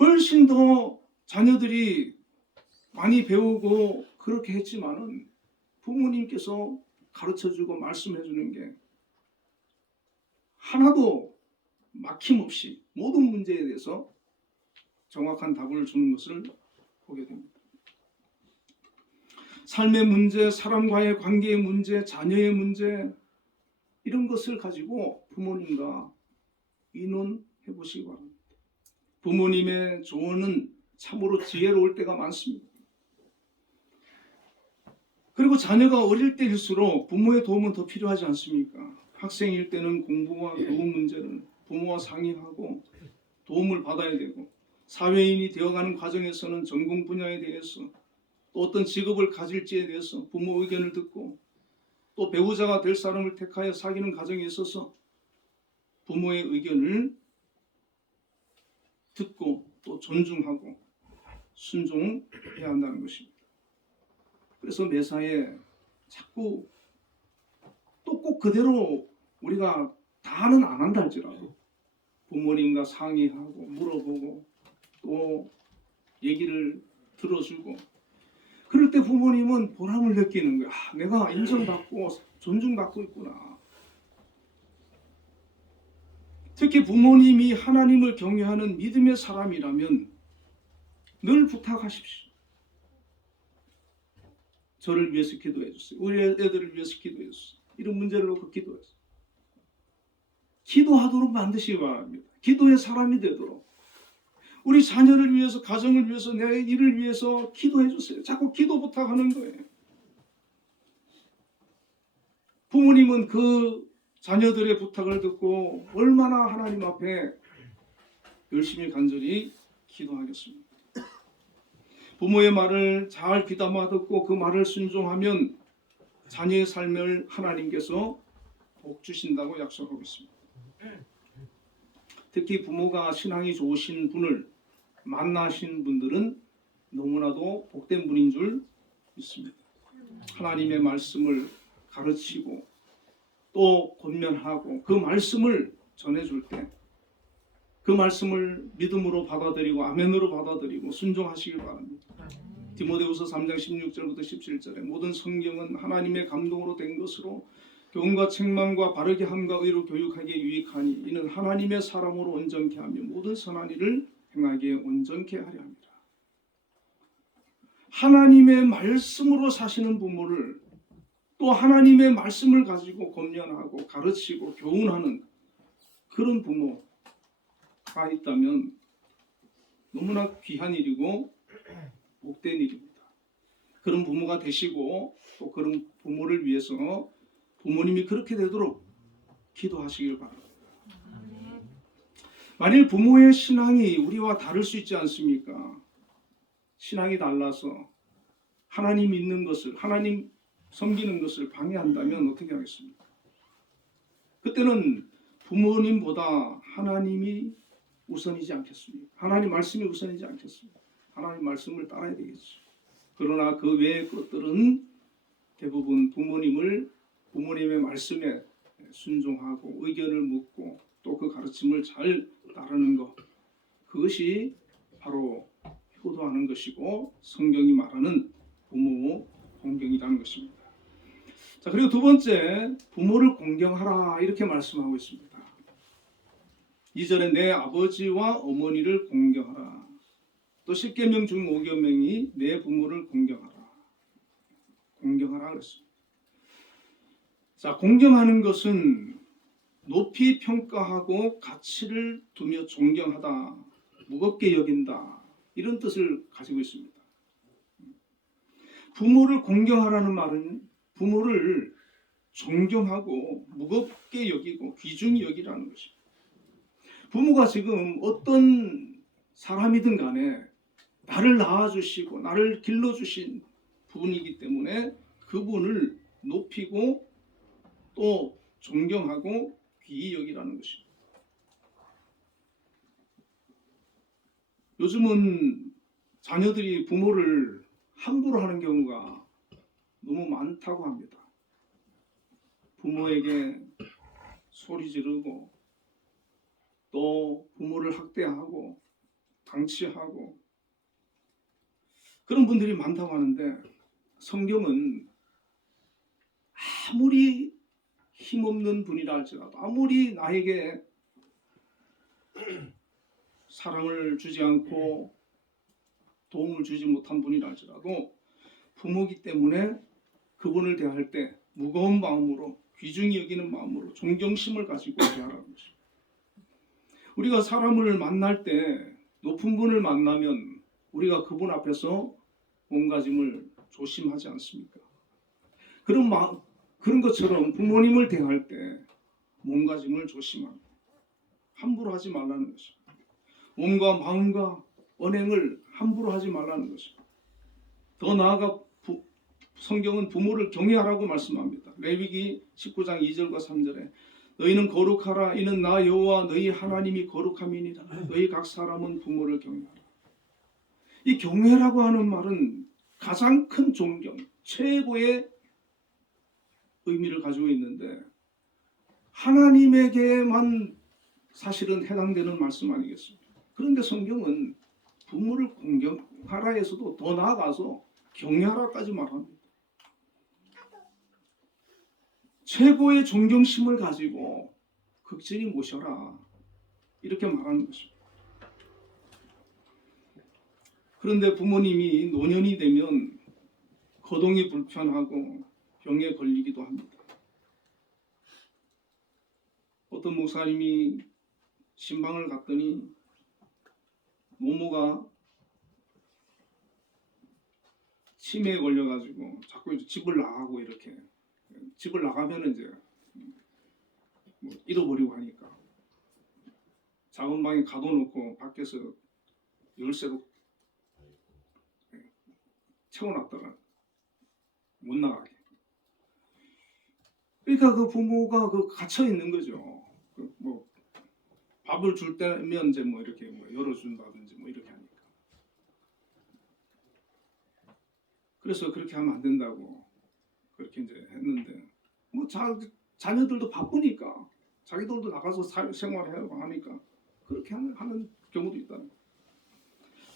훨씬 더 자녀들이 많이 배우고 그렇게 했지만은 부모님께서 가르쳐주고 말씀해주는 게 하나도 막힘없이 모든 문제에 대해서 정확한 답을 주는 것을 보게 됩니다. 삶의 문제, 사람과의 관계의 문제, 자녀의 문제 이런 것을 가지고 부모님과 의논해 보시기 바랍니다. 부모님의 조언은 참으로 지혜로울 때가 많습니다. 그리고 자녀가 어릴 때일수록 부모의 도움은 더 필요하지 않습니까? 학생일 때는 공부와 교육 문제를 부모와 상의하고 도움을 받아야 되고 사회인이 되어가는 과정에서는 전공 분야에 대해서 또 어떤 직업을 가질지에 대해서 부모 의견을 듣고 또 배우자가 될 사람을 택하여 사귀는 과정에 있어서 부모의 의견을 듣고 또 존중하고 순종해야 한다는 것입니다. 그래서 매사에 자꾸 또 꼭 그대로 우리가 다는 안 한다 할지라도 부모님과 상의하고 물어보고 또 얘기를 들어주고 그럴 때 부모님은 보람을 느끼는 거야. 내가 인정받고 존중받고 있구나. 특히 부모님이 하나님을 경외하는 믿음의 사람이라면 늘 부탁하십시오. 저를 위해서 기도해 주세요. 우리 애들을 위해서 기도해 주세요. 이런 문제를 놓고 기도했어요. 기도하도록 만드시기 바랍니다. 기도의 사람이 되도록. 우리 자녀를 위해서, 가정을 위해서, 내 일을 위해서 기도해 주세요. 자꾸 기도 부탁하는 거예요. 부모님은 그 자녀들의 부탁을 듣고 얼마나 하나님 앞에 열심히 간절히 기도하겠습니까? 부모의 말을 잘 귀담아 듣고 그 말을 순종하면 자녀의 삶을 하나님께서 복 주신다고 약속하고 있습니다. 특히 부모가 신앙이 좋으신 분을 만나신 분들은 너무나도 복된 분인 줄 믿습니다. 하나님의 말씀을 가르치고 또 권면하고 그 말씀을 전해줄 때 그 말씀을 믿음으로 받아들이고 아멘으로 받아들이고 순종하시길 바랍니다. 디모데후서 3장 16절부터 17절에 모든 성경은 하나님의 감동으로 된 것으로 교훈과 책망과 바르게 함과 의로 교육하기에 유익하니 이는 하나님의 사람으로 온전케 하며 모든 선한 일을 행하기에 온전케 하려 합니다. 하나님의 말씀으로 사시는 부모를 또 하나님의 말씀을 가지고 권면하고 가르치고 교훈하는 그런 부모가 있다면 너무나 귀한 일이고 복된 일입니다. 그런 부모가 되시고 또 그런 부모를 위해서 부모님이 그렇게 되도록 기도하시길 바랍니다. 만일 부모의 신앙이 우리와 다를 수 있지 않습니까? 신앙이 달라서 하나님 믿는 것을, 하나님 섬기는 것을 방해한다면 어떻게 하겠습니까? 그때는 부모님보다 하나님이 우선이지 않겠습니까? 하나님 말씀이 우선이지 않겠습니까? 하나님 말씀을 따라야 되겠죠. 그러나 그 외의 것들은 대부분 부모님의 말씀에 순종하고 의견을 묻고 또 그 가르침을 잘 따르는 것, 그것이 바로 효도하는 것이고 성경이 말하는 부모 공경이라는 것입니다. 자, 그리고 두 번째, 부모를 공경하라 이렇게 말씀하고 있습니다. 2절에 내 아버지와 어머니를 공경하라. 또 10계명 중 5계명이 내 부모를 공경하라. 공경하라 그랬습니다. 자, 공경하는 것은 높이 평가하고 가치를 두며 존경하다, 무겁게 여긴다, 이런 뜻을 가지고 있습니다. 부모를 공경하라는 말은 부모를 존경하고 무겁게 여기고 귀중히 여기라는 것입니다. 부모가 지금 어떤 사람이든 간에 나를 낳아주시고 나를 길러주신 분이기 때문에 그분을 높이고 또 존경하고 귀히 여기라는 것입니다. 요즘은 자녀들이 부모를 함부로 하는 경우가 너무 많다고 합니다. 부모에게 소리 지르고 또 부모를 학대하고 방치하고 그런 분들이 많다고 하는데 성경은 아무리 힘없는 분이라 할지라도 아무리 나에게 사랑을 주지 않고 도움을 주지 못한 분이라 할지라도 부모이기 때문에 그분을 대할 때 무거운 마음으로 귀중히 여기는 마음으로 존경심을 가지고 대하라는 것입니다. 우리가 사람을 만날 때 높은 분을 만나면 우리가 그분 앞에서 몸가짐을 조심하지 않습니까? 그런 것처럼 부모님을 대할 때 몸가짐을 조심하고 함부로 하지 말라는 것입니다. 몸과 마음과 언행을 함부로 하지 말라는 것입니다. 더 나아가 성경은 부모를 경외하라고 말씀합니다. 레위기 19장 2절과 3절에 너희는 거룩하라. 이는 나 여호와 너희 하나님이 거룩함이니라. 너희 각 사람은 부모를 경외하라. 이 경외라고 하는 말은 가장 큰 존경, 최고의 의미를 가지고 있는데 하나님에게만 사실은 해당되는 말씀 아니겠습니까? 그런데 성경은 부모를 공경하라에서도 더 나아가서 경외하라까지 말합니다. 최고의 존경심을 가지고 극진히 모셔라 이렇게 말하는 것입니다. 그런데 부모님이 노년이 되면 거동이 불편하고 병에 걸리기도 합니다. 어떤 목사님이 신방을 갔더니 모모가 치매에 걸려가지고 자꾸 이제 집을 나가고 이렇게 집을 나가면 이제 뭐 잃어버리고 하니까 작은 방에 가둬놓고 밖에서 열쇠도 채워놨다가 못 나가게. 그러니까 그 부모가 그 갇혀 있는 거죠. 그 뭐 밥을 줄 때면 이제 뭐 이렇게 뭐 열어준다든지 뭐 이렇게 하니까. 그래서 그렇게 하면 안 된다고 그렇게 이제 했는데 뭐 자녀들도 바쁘니까 자기들도 나가서 생활하고 하니까 그렇게 하는 경우도 있다.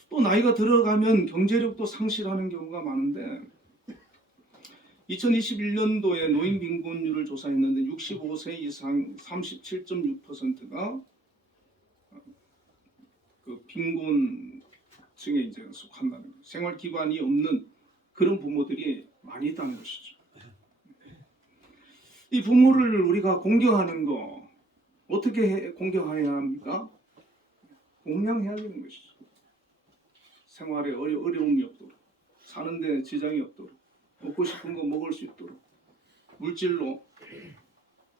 또 나이가 들어가면 경제력도 상실하는 경우가 많은데 2021년도에 노인 빈곤율을 조사했는데 65세 이상 37.6%가 그 빈곤층에 이제 속한다는 거예요. 생활 기반이 없는 그런 부모들이 많이 있다는 것이죠. 이 부모를 우리가 공경하는 거 어떻게 공경해야 합니까? 공양해야 되는 것이죠. 생활에 어려움이 없도록, 사는데 지장이 없도록, 먹고 싶은 거 먹을 수 있도록 물질로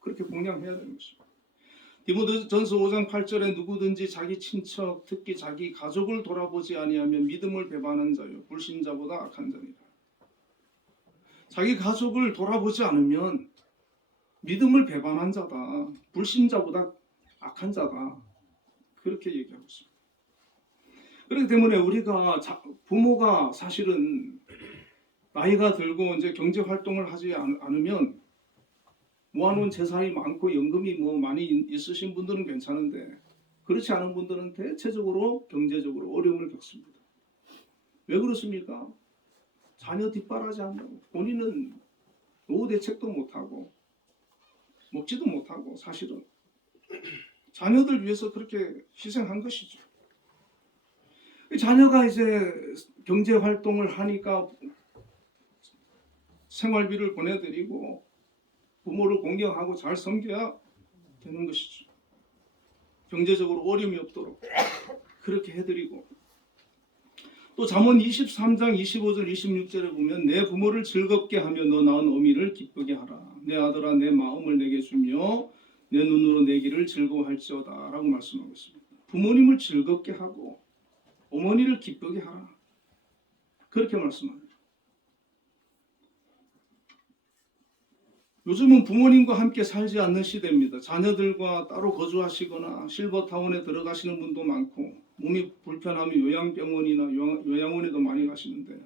그렇게 공양해야 되는 것입니다. 디모데전서 5장 8절에 누구든지 자기 친척 특히 자기 가족을 돌아보지 아니하면 믿음을 배반한 자요 불신자보다 악한 자니라. 자기 가족을 돌아보지 않으면 믿음을 배반한 자다, 불신자보다 악한 자다, 그렇게 얘기하고 있습니다. 그렇기 때문에 우리가 부모가 사실은 나이가 들고 이제 경제 활동을 하지 않으면 모아놓은 재산이 많고 연금이 뭐 많이 있으신 분들은 괜찮은데 그렇지 않은 분들은 대체적으로 경제적으로 어려움을 겪습니다. 왜 그렇습니까? 자녀 뒷바라지 한다고 본인은 노후 대책도 못하고 먹지도 못하고 사실은 자녀들 위해서 그렇게 희생한 것이죠. 자녀가 이제 경제 활동을 하니까 생활비를 보내드리고 부모를 공경하고 잘 섬겨야 되는 것이죠. 경제적으로 어려움이 없도록 그렇게 해드리고 또 잠언 23장 25절 26절에 보면 내 부모를 즐겁게 하며 너 낳은 어미를 기쁘게 하라. 내 아들아 내 마음을 내게 주며 내 눈으로 내 길을 즐거워할지어다 라고 말씀하고 있습니다. 부모님을 즐겁게 하고 어머니를 기쁘게 하라. 그렇게 말씀합니다. 요즘은 부모님과 함께 살지 않는 시대입니다. 자녀들과 따로 거주하시거나 실버타운에 들어가시는 분도 많고 몸이 불편하면 요양병원이나 요양원에도 많이 가시는데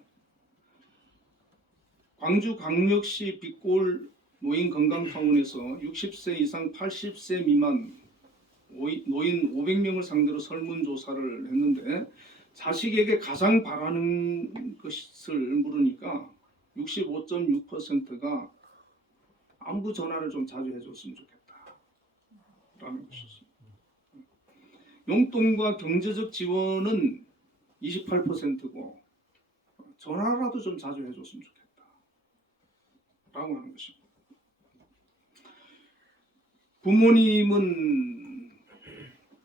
광주광역시 빛골 노인건강타운에서 60세 이상 80세 미만 노인 500명을 상대로 설문조사를 했는데 자식에게 가장 바라는 것을 물으니까 65.6%가 안부 전화를 좀 자주 해줬으면 좋겠다 라는 것이었습니다. 용돈과 경제적 지원은 28%고 전화라도 좀 자주 해줬으면 좋겠다 라고 하는 것입니다.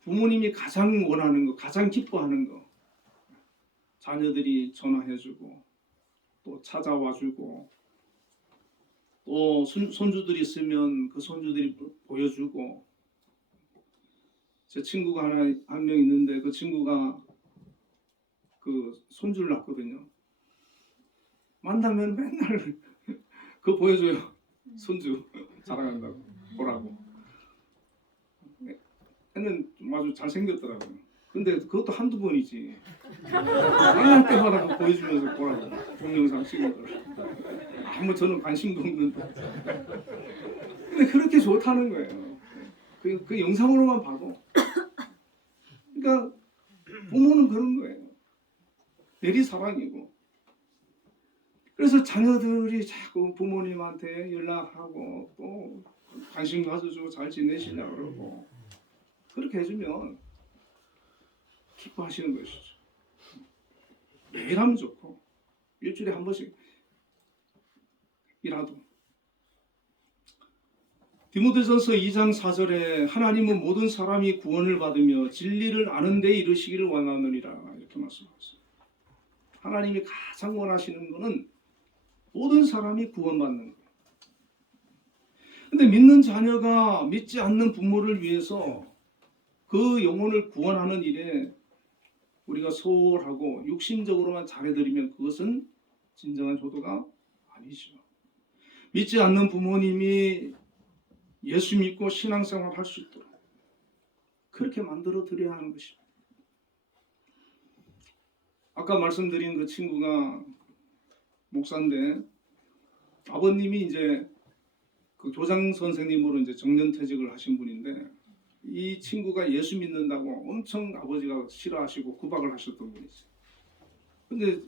부모님이 가장 원하는 거, 가장 기뻐하는 거 자녀들이 전화해주고 또 찾아와주고 또 손주들이 있으면 그 손주들이 보여주고 제 친구가 한 명 있는데 그 친구가 그 손주를 낳거든요. 만나면 맨날 그거 보여줘요. 손주 자랑한다고 보라고. 애는 아주 잘생겼더라고요. 근데 그것도 한두 번이지. 만날 때마다 그거 보여주면서 보라고. 동영상 찍어더라고요. 아무 저는 관심도 없는데. 근데 그렇게 좋다는 거예요. 그 영상으로만 봐도. 그러니까 부모는 그런 거예요. 내리사랑이고. 그래서 자녀들이 자꾸 부모님한테 연락하고 또 관심 가져주고 잘 지내시냐고 그러고 그렇게 해주면 기뻐하시는 것이죠. 매일 하면 좋고 일주일에 한 번씩 디모데전서 2장 4절에 하나님은 모든 사람이 구원을 받으며 진리를 아는 데 이르시기를 원하느니라 이렇게 말씀하셨어요. 하나님이 가장 원하시는 것은 모든 사람이 구원받는 거예요. 근데 믿는 자녀가 믿지 않는 부모를 위해서 그 영혼을 구원하는 일에 우리가 소홀하고 육신적으로만 잘해드리면 그것은 진정한 효도가 아니죠. 믿지 않는 부모님이 예수 믿고 신앙생활 할 수 있도록 그렇게 만들어 드려야 하는 것입니다. 아까 말씀드린 그 친구가 목사인데 아버님이 이제 그 교장 선생님으로 이제 정년퇴직을 하신 분인데 이 친구가 예수 믿는다고 엄청 아버지가 싫어하시고 구박을 하셨던 분이죠. 근데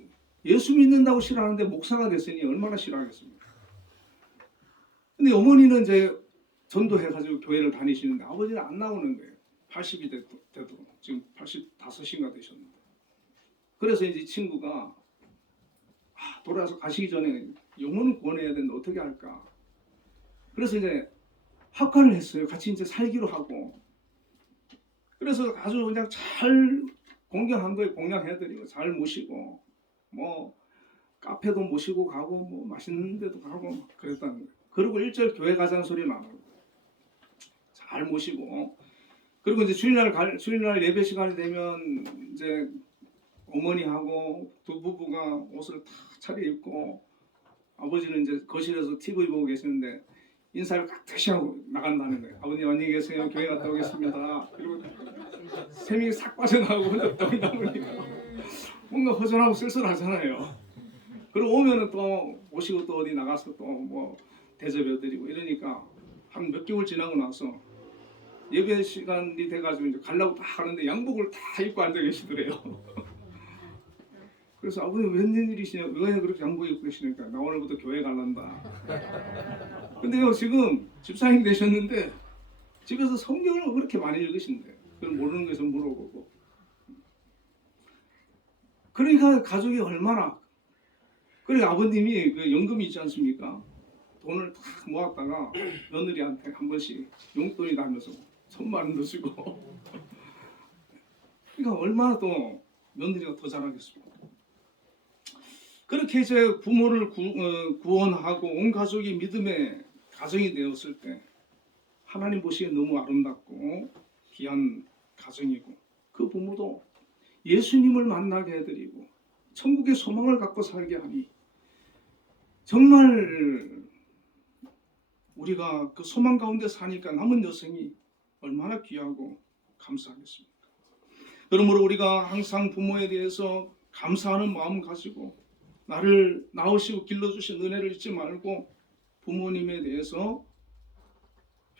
예수 믿는다고 싫어하는데 목사가 됐으니 얼마나 싫어하겠습니까? 근데 어머니는 이제 전도해가지고 교회를 다니시는데 아버지는 안 나오는 거예요. 80이 돼도 지금 85인가 되셨는데. 그래서 이제 이 친구가 돌아서 가시기 전에 영혼을 구원해야 되는데 어떻게 할까? 그래서 이제 합가를 했어요. 같이 이제 살기로 하고. 그래서 아주 그냥 잘 공경한 거에 공양해드리고 잘 모시고 뭐 카페도 모시고 가고 뭐 맛있는 데도 가고 그랬다는 거예요. 그리고 일절 교회 가자는 소리는 안 하고 잘 모시고 그리고 이제 주일날 예배 시간이 되면 이제 어머니하고 두 부부가 옷을 다 차려입고 아버지는 이제 거실에서 TV 보고 계시는데 인사를 깍듯이 하고 나간다는 거예요. 아버님 안녕히 계세요. 교회 갔다 오겠습니다. 그리고 샘이 싹 빠져나가고 혼자 떠있다 보니까 뭔가 허전하고 쓸쓸하잖아요. 그리고 오면은 또 오시고 또 어디 나가서 또 뭐 대접해드리고 이러니까 한 몇 개월 지나고 나서 예배 시간이 돼가지고 이제 가려고 딱 하는데 양복을 다 입고 앉아 계시더래요. 그래서 아버님 웬일이시냐? 왜 그렇게 양복 입고 계시니까 나 오늘부터 교회 갈란다. 근데요 지금 집사님 되셨는데 집에서 성경을 그렇게 많이 읽으신대. 그걸 모르는 것에서 물어보고. 그러니까 가족이 얼마나 그러니까 아버님이 그 연금이 있지 않습니까? 돈을 다 모았다가 며느리한테 한 번씩 용돈이 나면서 1,000만 원도 주고. 그러니까 얼마나 또 며느리가 더 잘하겠습니까? 그렇게 이제 부모를 구원하고 온 가족이 믿음의 가정이 되었을 때 하나님 보시기에 너무 아름답고 귀한 가정이고 그 부모도 예수님을 만나게 해드리고 천국의 소망을 갖고 살게 하니 정말 우리가 그 소망 가운데 사니까 남은 여생이 얼마나 귀하고 감사하겠습니까? 그러므로 우리가 항상 부모에 대해서 감사하는 마음 가지고 나를 낳으시고 길러주신 은혜를 잊지 말고 부모님에 대해서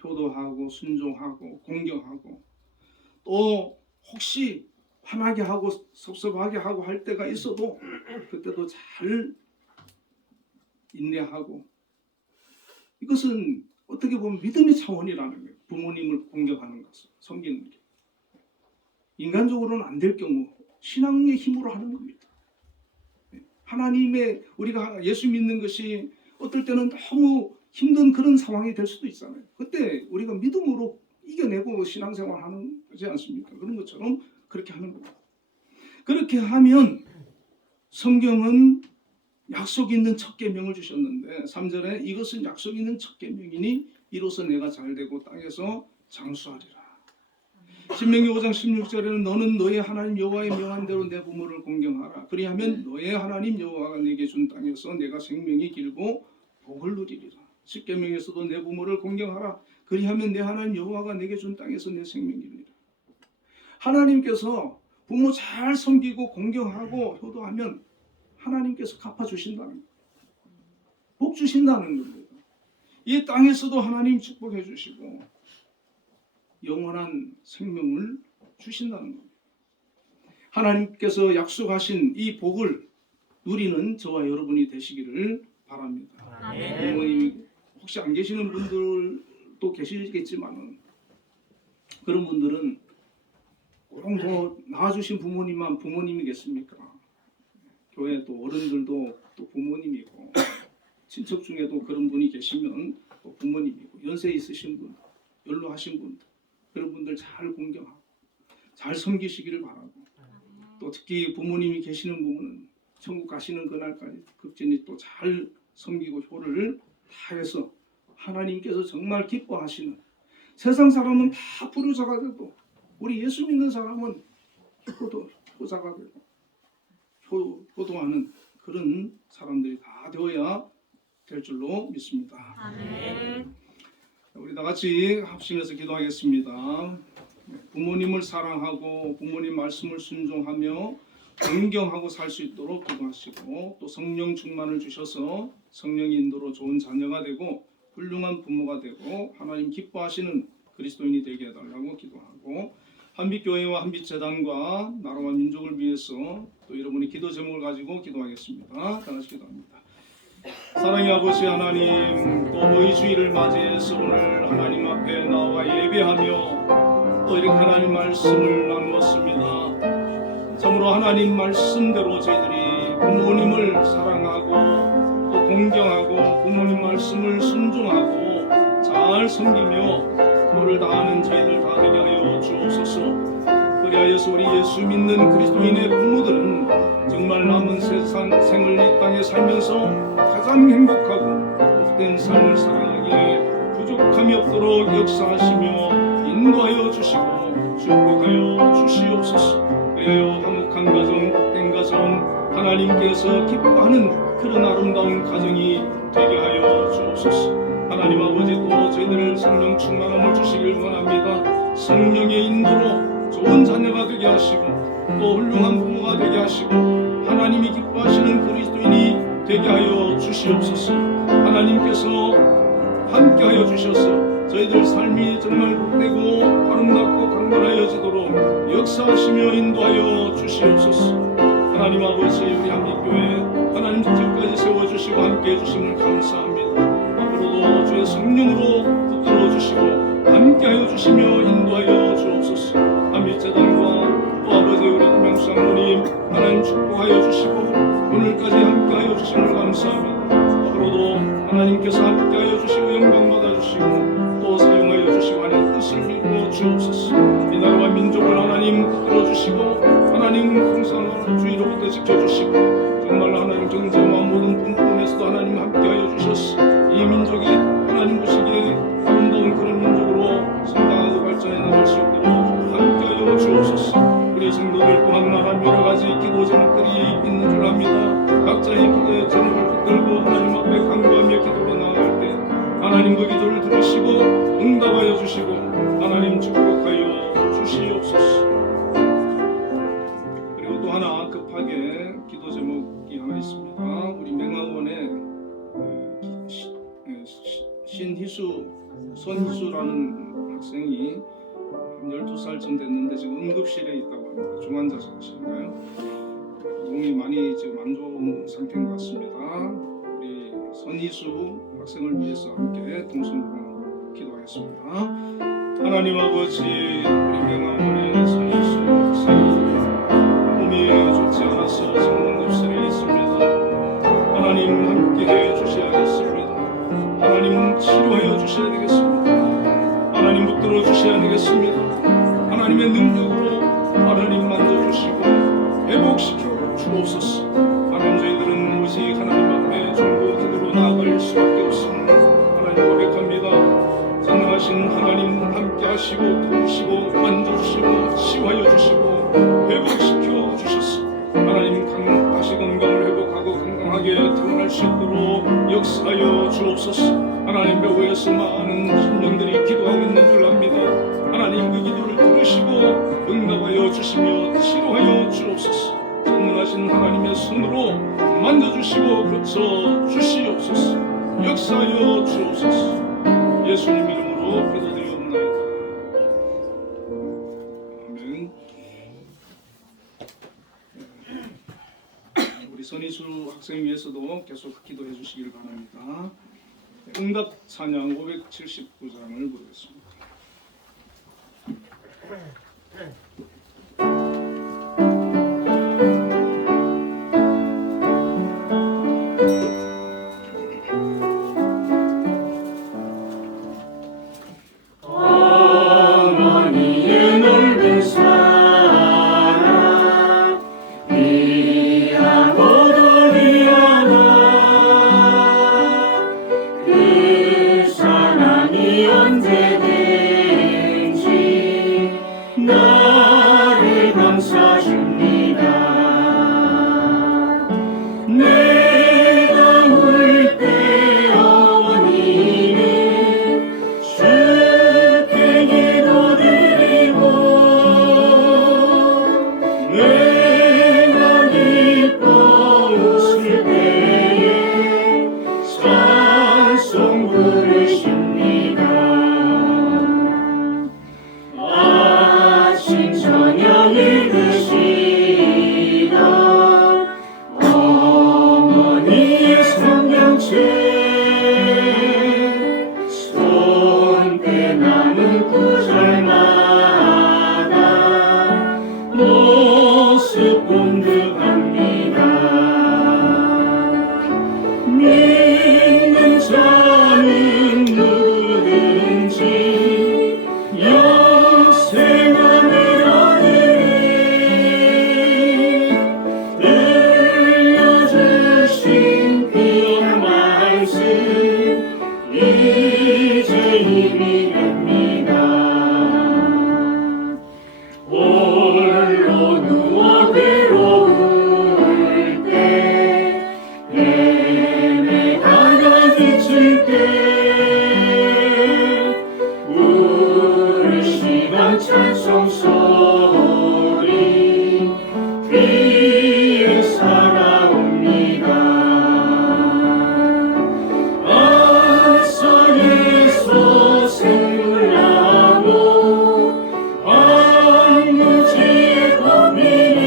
효도하고 순종하고 공경하고 또 혹시 화나게 하고 섭섭하게 하고 할 때가 있어도 그때도 잘 인내하고 이것은 어떻게 보면 믿음의 차원이라는 거예요. 부모님을 공경하는 것은 섬기는 게 인간적으로는 안 될 경우 신앙의 힘으로 하는 겁니다. 하나님의 우리가 예수 믿는 것이 어떨 때는 너무 힘든 그런 상황이 될 수도 있잖아요. 그때 우리가 믿음으로 이겨내고 신앙생활 하는 거지 않습니까? 그런 것처럼 그렇게 하는 겁니다. 그렇게 하면 성경은 약속 있는 첫 계명을 주셨는데 3절에 이것은 약속 있는 첫 계명이니 이로써 내가 잘되고 땅에서 장수하리라. 신명기 5장 16절에는 너는 너의 하나님 여호와의 명한 대로 내 부모를 공경하라. 그리하면 너의 하나님 여호와가 내게 준 땅에서 내가 생명이 길고 복을 누리리라. 10계명에서도 내 부모를 공경하라. 그리하면 내 하나님 여호와가 내게 준 땅에서 내 생명이 길리라. 하나님께서 부모 잘 섬기고 공경하고 효도하면 하나님께서 갚아주신다는 거예요. 복 주신다는 겁니다. 이 땅에서도 하나님 축복해 주시고 영원한 생명을 주신다는 겁니다. 하나님께서 약속하신 이 복을 누리는 저와 여러분이 되시기를 바랍니다. 부모님이 혹시 안 계시는 분들도 계시겠지만 그런 분들은 꼭 뭐 낳아주신 부모님만 부모님이겠습니까? 교회 또 어른들도 또 부모님이고 친척 중에도 그런 분이 계시면 또 부모님이고 연세 있으신 분, 연로하신 분 그런 분들 잘 공경하고 잘 섬기시기를 바라고 또 특히 부모님이 계시는 부분은 천국 가시는 그날까지 극진히 또 잘 섬기고 효를 다해서 하나님께서 정말 기뻐하시는 세상 사람은 다 불효자가 돼도 우리 예수 믿는 사람은 효자가 되고 효도하는 그런 사람들이 다 되어야 될 줄로 믿습니다. 아멘. 우리 다 같이 합심해서 기도하겠습니다. 부모님을 사랑하고 부모님 말씀을 순종하며 존경하고 살 수 있도록 기도하시고 또 성령 충만을 주셔서 성령의 인도로 좋은 자녀가 되고 훌륭한 부모가 되고 하나님 기뻐하시는 그리스도인이 되게 해달라고 기도하고 한빛교회와 한빛재단과 나라와 민족을 위해서 또 여러분이 기도 제목을 가지고 기도하겠습니다. 다 같이 기도합니다. 사랑의 아버지 하나님, 또 의주일을 맞이해서 오늘 하나님 앞에 나와 예배하며 또 이렇게 하나님 말씀을 나누었습니다. 참으로 하나님 말씀대로 저희들이 부모님을 사랑하고 또 공경하고 부모님 말씀을 순종하고 잘 섬기며 도를 다하는 저희들 다 되게 하여 주옵소서. 그리하여서 우리 예수 믿는 그리스도인의 부모들은 정말 남은 세상 생을 이 땅에 살면서 가장 행복하고 복된 삶을 살아가기에 부족함이 없도록 역사하시며 인도하여 주시고 축복하여 주시옵소서. 그리하여 화목한 가정, 복된 가정, 하나님께서 기뻐하는 그런 아름다운 가정이 되게 하여 주옵소서. 하나님 아버지 또 저희들을 성령 충만함을 주시길 원합니다. 성령의 인도로 좋은 자녀가 되게 하시고 또 훌륭한 부모가 되게 하시고 하나님이 기뻐하시는 그리스도인이 되게 하여 주시옵소서. 하나님께서 함께하여 주셔서 저희들 삶이 정말 복되고 아름답고 강건하여지도록 역사하시며 인도하여 주시옵소서. 하나님 아버지 우리 한빛교회 하나님 지금까지 세워주시고 함께해 주심을 감사합니다. 앞으로도 주의 성령으로 붙들어 주시고 함께하여 주시며 인도하여 주옵소서. 한빛재단과 또 아버지 우리 김명수 장로님 하나님 축복하여 주시고 오늘까지 함께하여 주심을 감사합니다. 앞으로도 하나님께서 함께하여 주시고 영광 받아주시고 또 사용하여 주시고 하나님 뜻을 이루어 주옵소서. 이 나라와 민족을 하나님 붙들어 주시고 하나님 풍성한 주의로부터 지켜주시고 정말 하나님 경제와 모든 분부분에서도 하나님 함께하여 주셔서 이 민족이 하나님 보시기에 아름다운 그런 민족으로 성장하고 발전해 나갈 수 있도록 함께하여 주옵소서. 우리 성도들 또한 나란 여러 가지 기도 제목들이 있는 줄 압니다. 각자의 기도의 제목을 붙들고 하나님 앞에 간구하며 기도로 나아갈 때 하나님 그 기도를 들으시고 응답하여 주시고 하나님 축복하여 주시옵소서. 그리고 또 하나 급하게 기도 제목이 하나 있습니다. 우리 맹학원에 손희수라는 학생이 한 12살쯤 됐는데 지금 응급실에 있다고 합니다. 중환자실인가요? 몸이 많이 지금 안 좋은 상태인 것 같습니다. 우리 손희수 학생을 위해서 함께 동성으로 기도하겠습니다. 하나님 아버지 우리 명함원의 손희수 학생이 몸이 좋지 않아서 지금 응급실에 있습니다. 하나님 함께해 주셔야겠습니다. 하나님 치료하여 주셔야 되겠습니다. 하나님 붙들어 주셔야 되겠습니다. 하나님의 능력으로 하나님 만져주시고 회복시켜 주옵소서. 하나님 저희들은 오직 하나님 앞에 전부 기도로 나아갈 수밖에 없음을 하나님 고백합니다. 전능하신 하나님 함께 하시고 도우시고 만져주시고 치유하여 주시고 회복시켜 주셔서 하나님 다시 건강을 회복하고 건강하게 태어날 수 있도록 역사하여 주옵소서. 하나님 뼈에서 많은 심령들이 기도하고 있는 줄 압니다. 하나님 그 기도를 들으시고 응답하여 주시며 치료하여 주옵소서. 전능하신 하나님의 손으로 만져주시고 고쳐 주시옵소서. 역사하여 주옵소서. 예수님 이름으로 기도드리옵나이다. 아멘. 우리 선희수 학생 위해서도 계속 기도해 주시길 바랍니다. 응답 찬양 579장을 부르겠습니다. 세상을 드시던 어머니의 성경책 손때 남은 구절마다 모습 본득합니다. 믿는 자는 누구든지 영생함을 얻으리. 들려주신 귀한 말씀 이제 이미 됩니다. 홀로 누워 괴로울 때 내가 지칠 때 울시던 찬송 소리 귀에 살아옵니다. 아산에서 생물나고 안무지의 고민이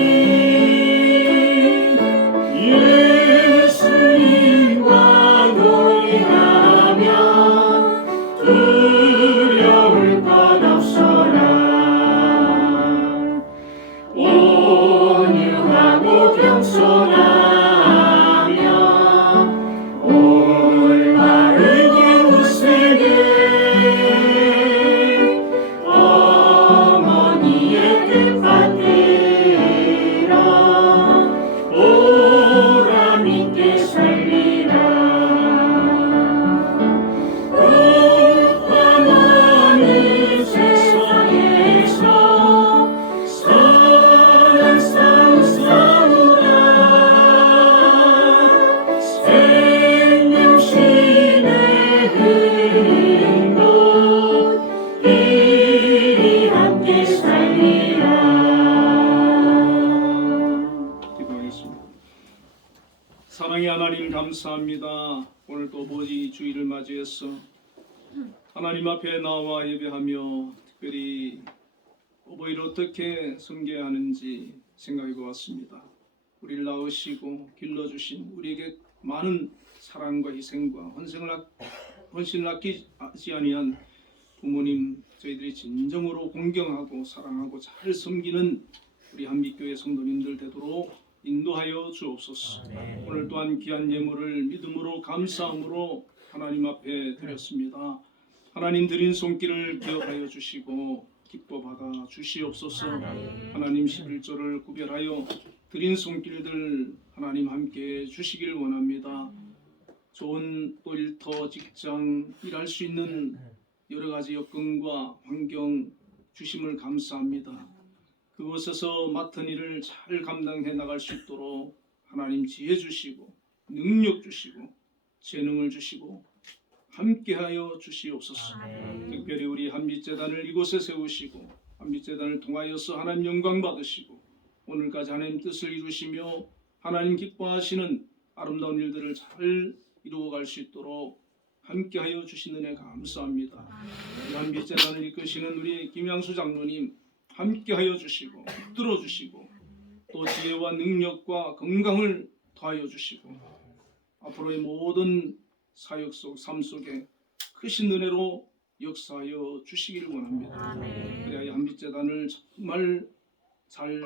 예수님과 동행하며 두려울 것 없어라. 온유하고 겸손하며 올바르게 웃으니 어머니의 뜻받들어 보람있게 살리라. 꿈과 많은 세상에서 선한 싸움 싸우라. 생명신의 흐르는 곳 이리 함께 살리라. 기도하겠습니다. 사랑의 하나님 감사합니다. 오늘 또 보지 주일을 맞이해서 하나님 앞에 나와 예배하며 특별히 어버이를 어떻게 섬겨야 하는지 생각해 보았습니다. 우리를 낳으시고 길러주신 우리에게 많은 사랑과 희생과 헌신을 아끼지 아니한 부모님 저희들이 진정으로 공경하고 사랑하고 잘 섬기는 우리 한빛교회 성도님들 되도록 인도하여 주옵소서. 오늘 또한 귀한 예물을 믿음으로 감사함으로 하나님 앞에 드렸습니다. 하나님 드린 손길을 기억하여 주시고 기뻐 받아 주시옵소서. 하나님 11조를 구별하여 드린 손길들 하나님 함께 주시길 원합니다. 좋은 또 일터 직장 일할 수 있는 여러 가지 여건과 환경 주심을 감사합니다. 그곳에서 맡은 일을 잘 감당해 나갈 수 있도록 하나님 지혜 주시고 능력 주시고 재능을 주시고 함께하여 주시옵소서. 특별히 우리 한빛재단을 이곳에 세우시고 한빛재단을 통하여서 하나님 영광 받으시고 오늘까지 하나님 뜻을 이루시며 하나님 기뻐하시는 아름다운 일들을 잘 이루어갈 수 있도록 함께하여 주신 은혜 감사합니다. 우리 한빛재단을 이끄시는 우리 김양수 장로님 함께하여 주시고 붙들어 주시고 또 지혜와 능력과 건강을 더하여 주시고 앞으로의 모든 사역 속 삶 속에 크신 은혜로 역사하여 주시기를 원합니다. 그래야 한빛재단을 정말 잘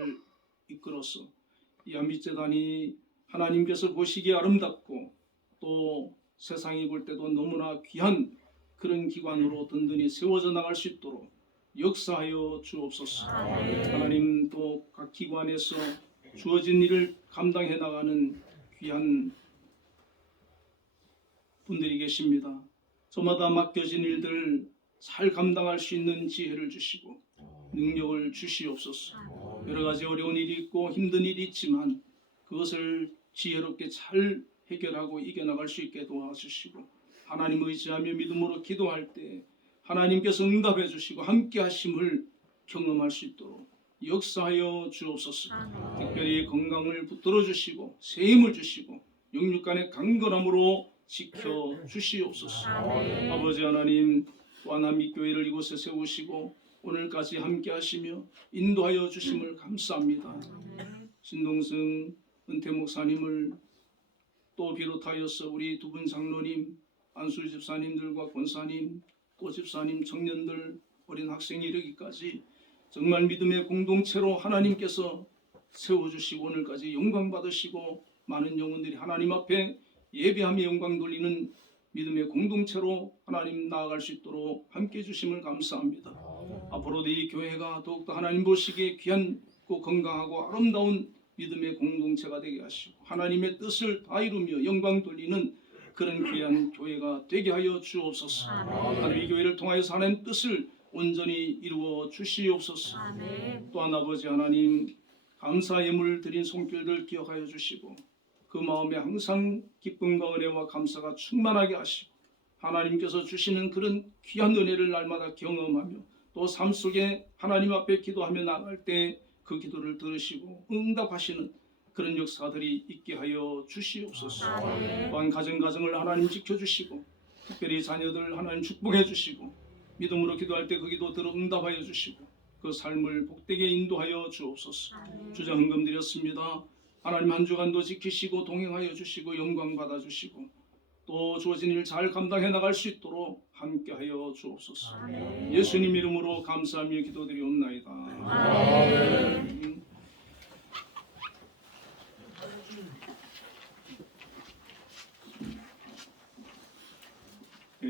이끌어서 이 한빛재단이 하나님께서 보시기에 아름답고 또 세상이 볼 때도 너무나 귀한 그런 기관으로 든든히 세워져 나갈 수 있도록 역사하여 주옵소서. 하나님 또 각 기관에서 주어진 일을 감당해 나가는 귀한 분들이 계십니다. 저마다 맡겨진 일들 잘 감당할 수 있는 지혜를 주시고 능력을 주시옵소서. 여러 가지 어려운 일이 있고 힘든 일이 있지만 그것을 지혜롭게 잘 해결하고 이겨나갈 수 있게 도와주시고 하나님 의지하며 믿음으로 기도할 때 하나님께서 응답해 주시고 함께 하심을 경험할 수 있도록 역사하여 주옵소서. 특별히 건강을 붙들어 주시고 새 힘을 주시고 영육간의 강건함으로 지켜 주시옵소서. 아버지 하나님 또한 한빛교회를 이곳에 세우시고 오늘까지 함께 하시며 인도하여 주심을 감사합니다. 신동승 은퇴 목사님을 또 비롯하여서 우리 두 분 장로님, 안수 집사님들과 권사님, 또 집사님, 청년들, 어린 학생이 이르기까지 정말 믿음의 공동체로 하나님께서 세워주시고 오늘까지 영광 받으시고 많은 영혼들이 하나님 앞에 예배하며 영광 돌리는 믿음의 공동체로 하나님 나아갈 수 있도록 함께해 주심을 감사합니다. 앞으로도 이 교회가 더욱더 하나님 보시기에 귀하고 건강하고 아름다운 믿음의 공동체가 되게 하시고 하나님의 뜻을 다 이루며 영광 돌리는 그런 귀한 교회가 되게 하여 주옵소서. 하나님 이 교회를 통하여서 하나님 뜻을 온전히 이루어 주시옵소서. 또한 아버지 하나님 감사 예물 드린 손길들 기억하여 주시고 그 마음에 항상 기쁨과 은혜와 감사가 충만하게 하시고 하나님께서 주시는 그런 귀한 은혜를 날마다 경험하며 또 삶 속에 하나님 앞에 기도하며 나갈 때 그 기도를 들으시고 응답하시는 그런 역사들이 있게 하여 주시옵소서. 또한 가정을 하나님 지켜주시고 특별히 자녀들 하나님 축복해 주시고 믿음으로 기도할 때 그 기도 들어 응답하여 주시고 그 삶을 복되게 인도하여 주옵소서. 주저 헌금 드렸습니다. 하나님 한 주간도 지키시고 동행하여 주시고 영광 받아 주시고 또 주어진 일 잘 감당해 나갈 수 있도록 함께하여 주옵소서. 예수님 이름으로 감사하며 기도드리옵나이다. 아멘.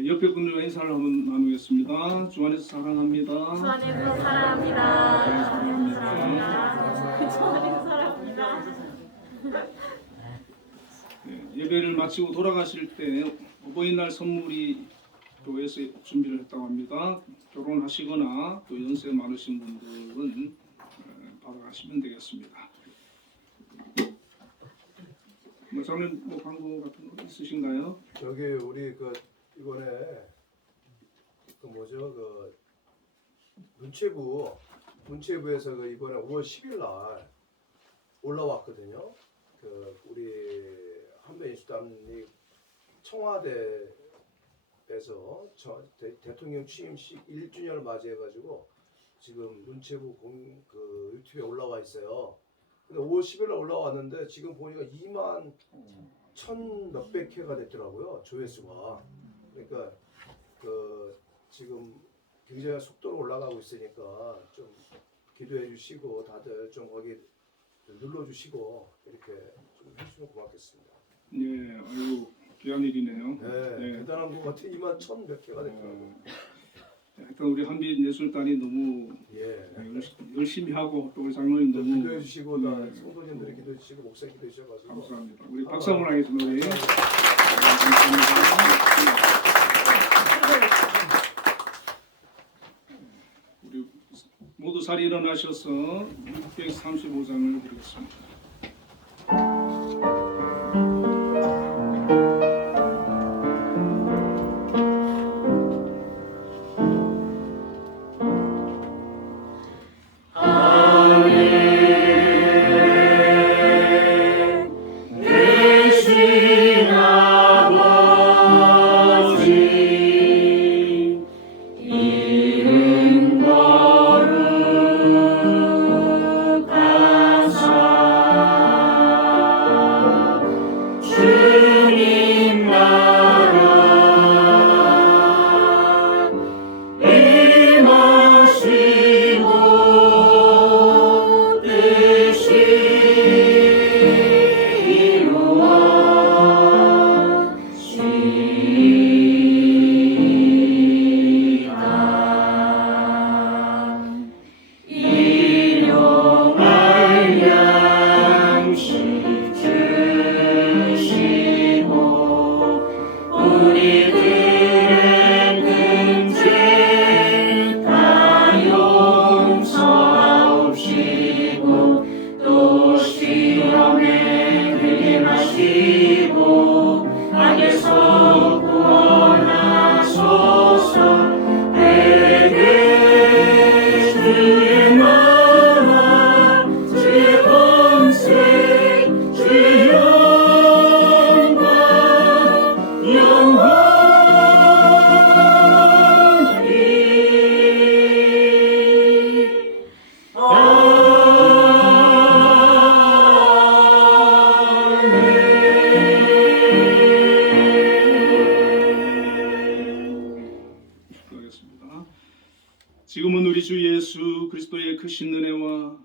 옆에 분들과 인사를 한번 나누겠습니다. 주 안에서 사랑합니다. 주 안에서 사랑합니다. 주 안에서 사랑합니다. 예배를 마치고 돌아가실 때 어버이날 선물이 교회에서 준비를 했다고 합니다. 결혼하시거나 또 연세 많으신 분들은 받아가시면 되겠습니다. 목사님 뭐 광고 같은 거 있으신가요? 여기 우리 이번에 문체부에서 이번에 5월 10일 날 올라왔거든요. 우리 한변인수단이 청와대에서 대통령 취임식 1주년을 맞이해가지고 지금 문체부 유튜브에 올라와 있어요. 근데 5월 10일 날 올라왔는데 지금 보니까 2만 1,000 몇백 회가 됐더라고요, 조회수가. 그러니까 지금 굉장히 속도로 올라가고 있으니까 좀 기도해 주시고 다들 좀 거기 눌러주시고 이렇게 좀 해주시면 고맙겠습니다. 네, 아유 귀한 일이네요. 네, 대단한 것 같아요. 2만 1,000 몇 개가 됐더라고요. 하여튼 우리 한빛 예술단이 너무 열심히 하고 또 우리 장로님 너무 기도해 주시고 다 성도님들이 기도해 주시고 목사님 기도해 주셔가지고 감사합니다. 우리 박수 한번 하겠습니다. 우리. 우리 모두 자리 일어나셔서 635장을 드리겠습니다. 이름 거룩하사 주 예수 그리스도의 크신 은혜와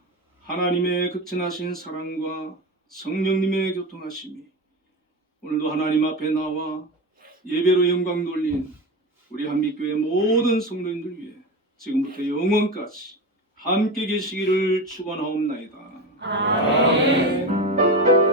하나님의 극진하신 사랑과 성령님의 교통하심이 오늘도 하나님 앞에 나와 예배로 영광 돌린 우리 한빛교회 모든 성도님들 위해 지금부터 영원까지 함께 계시기를 축원하옵나이다. 아멘.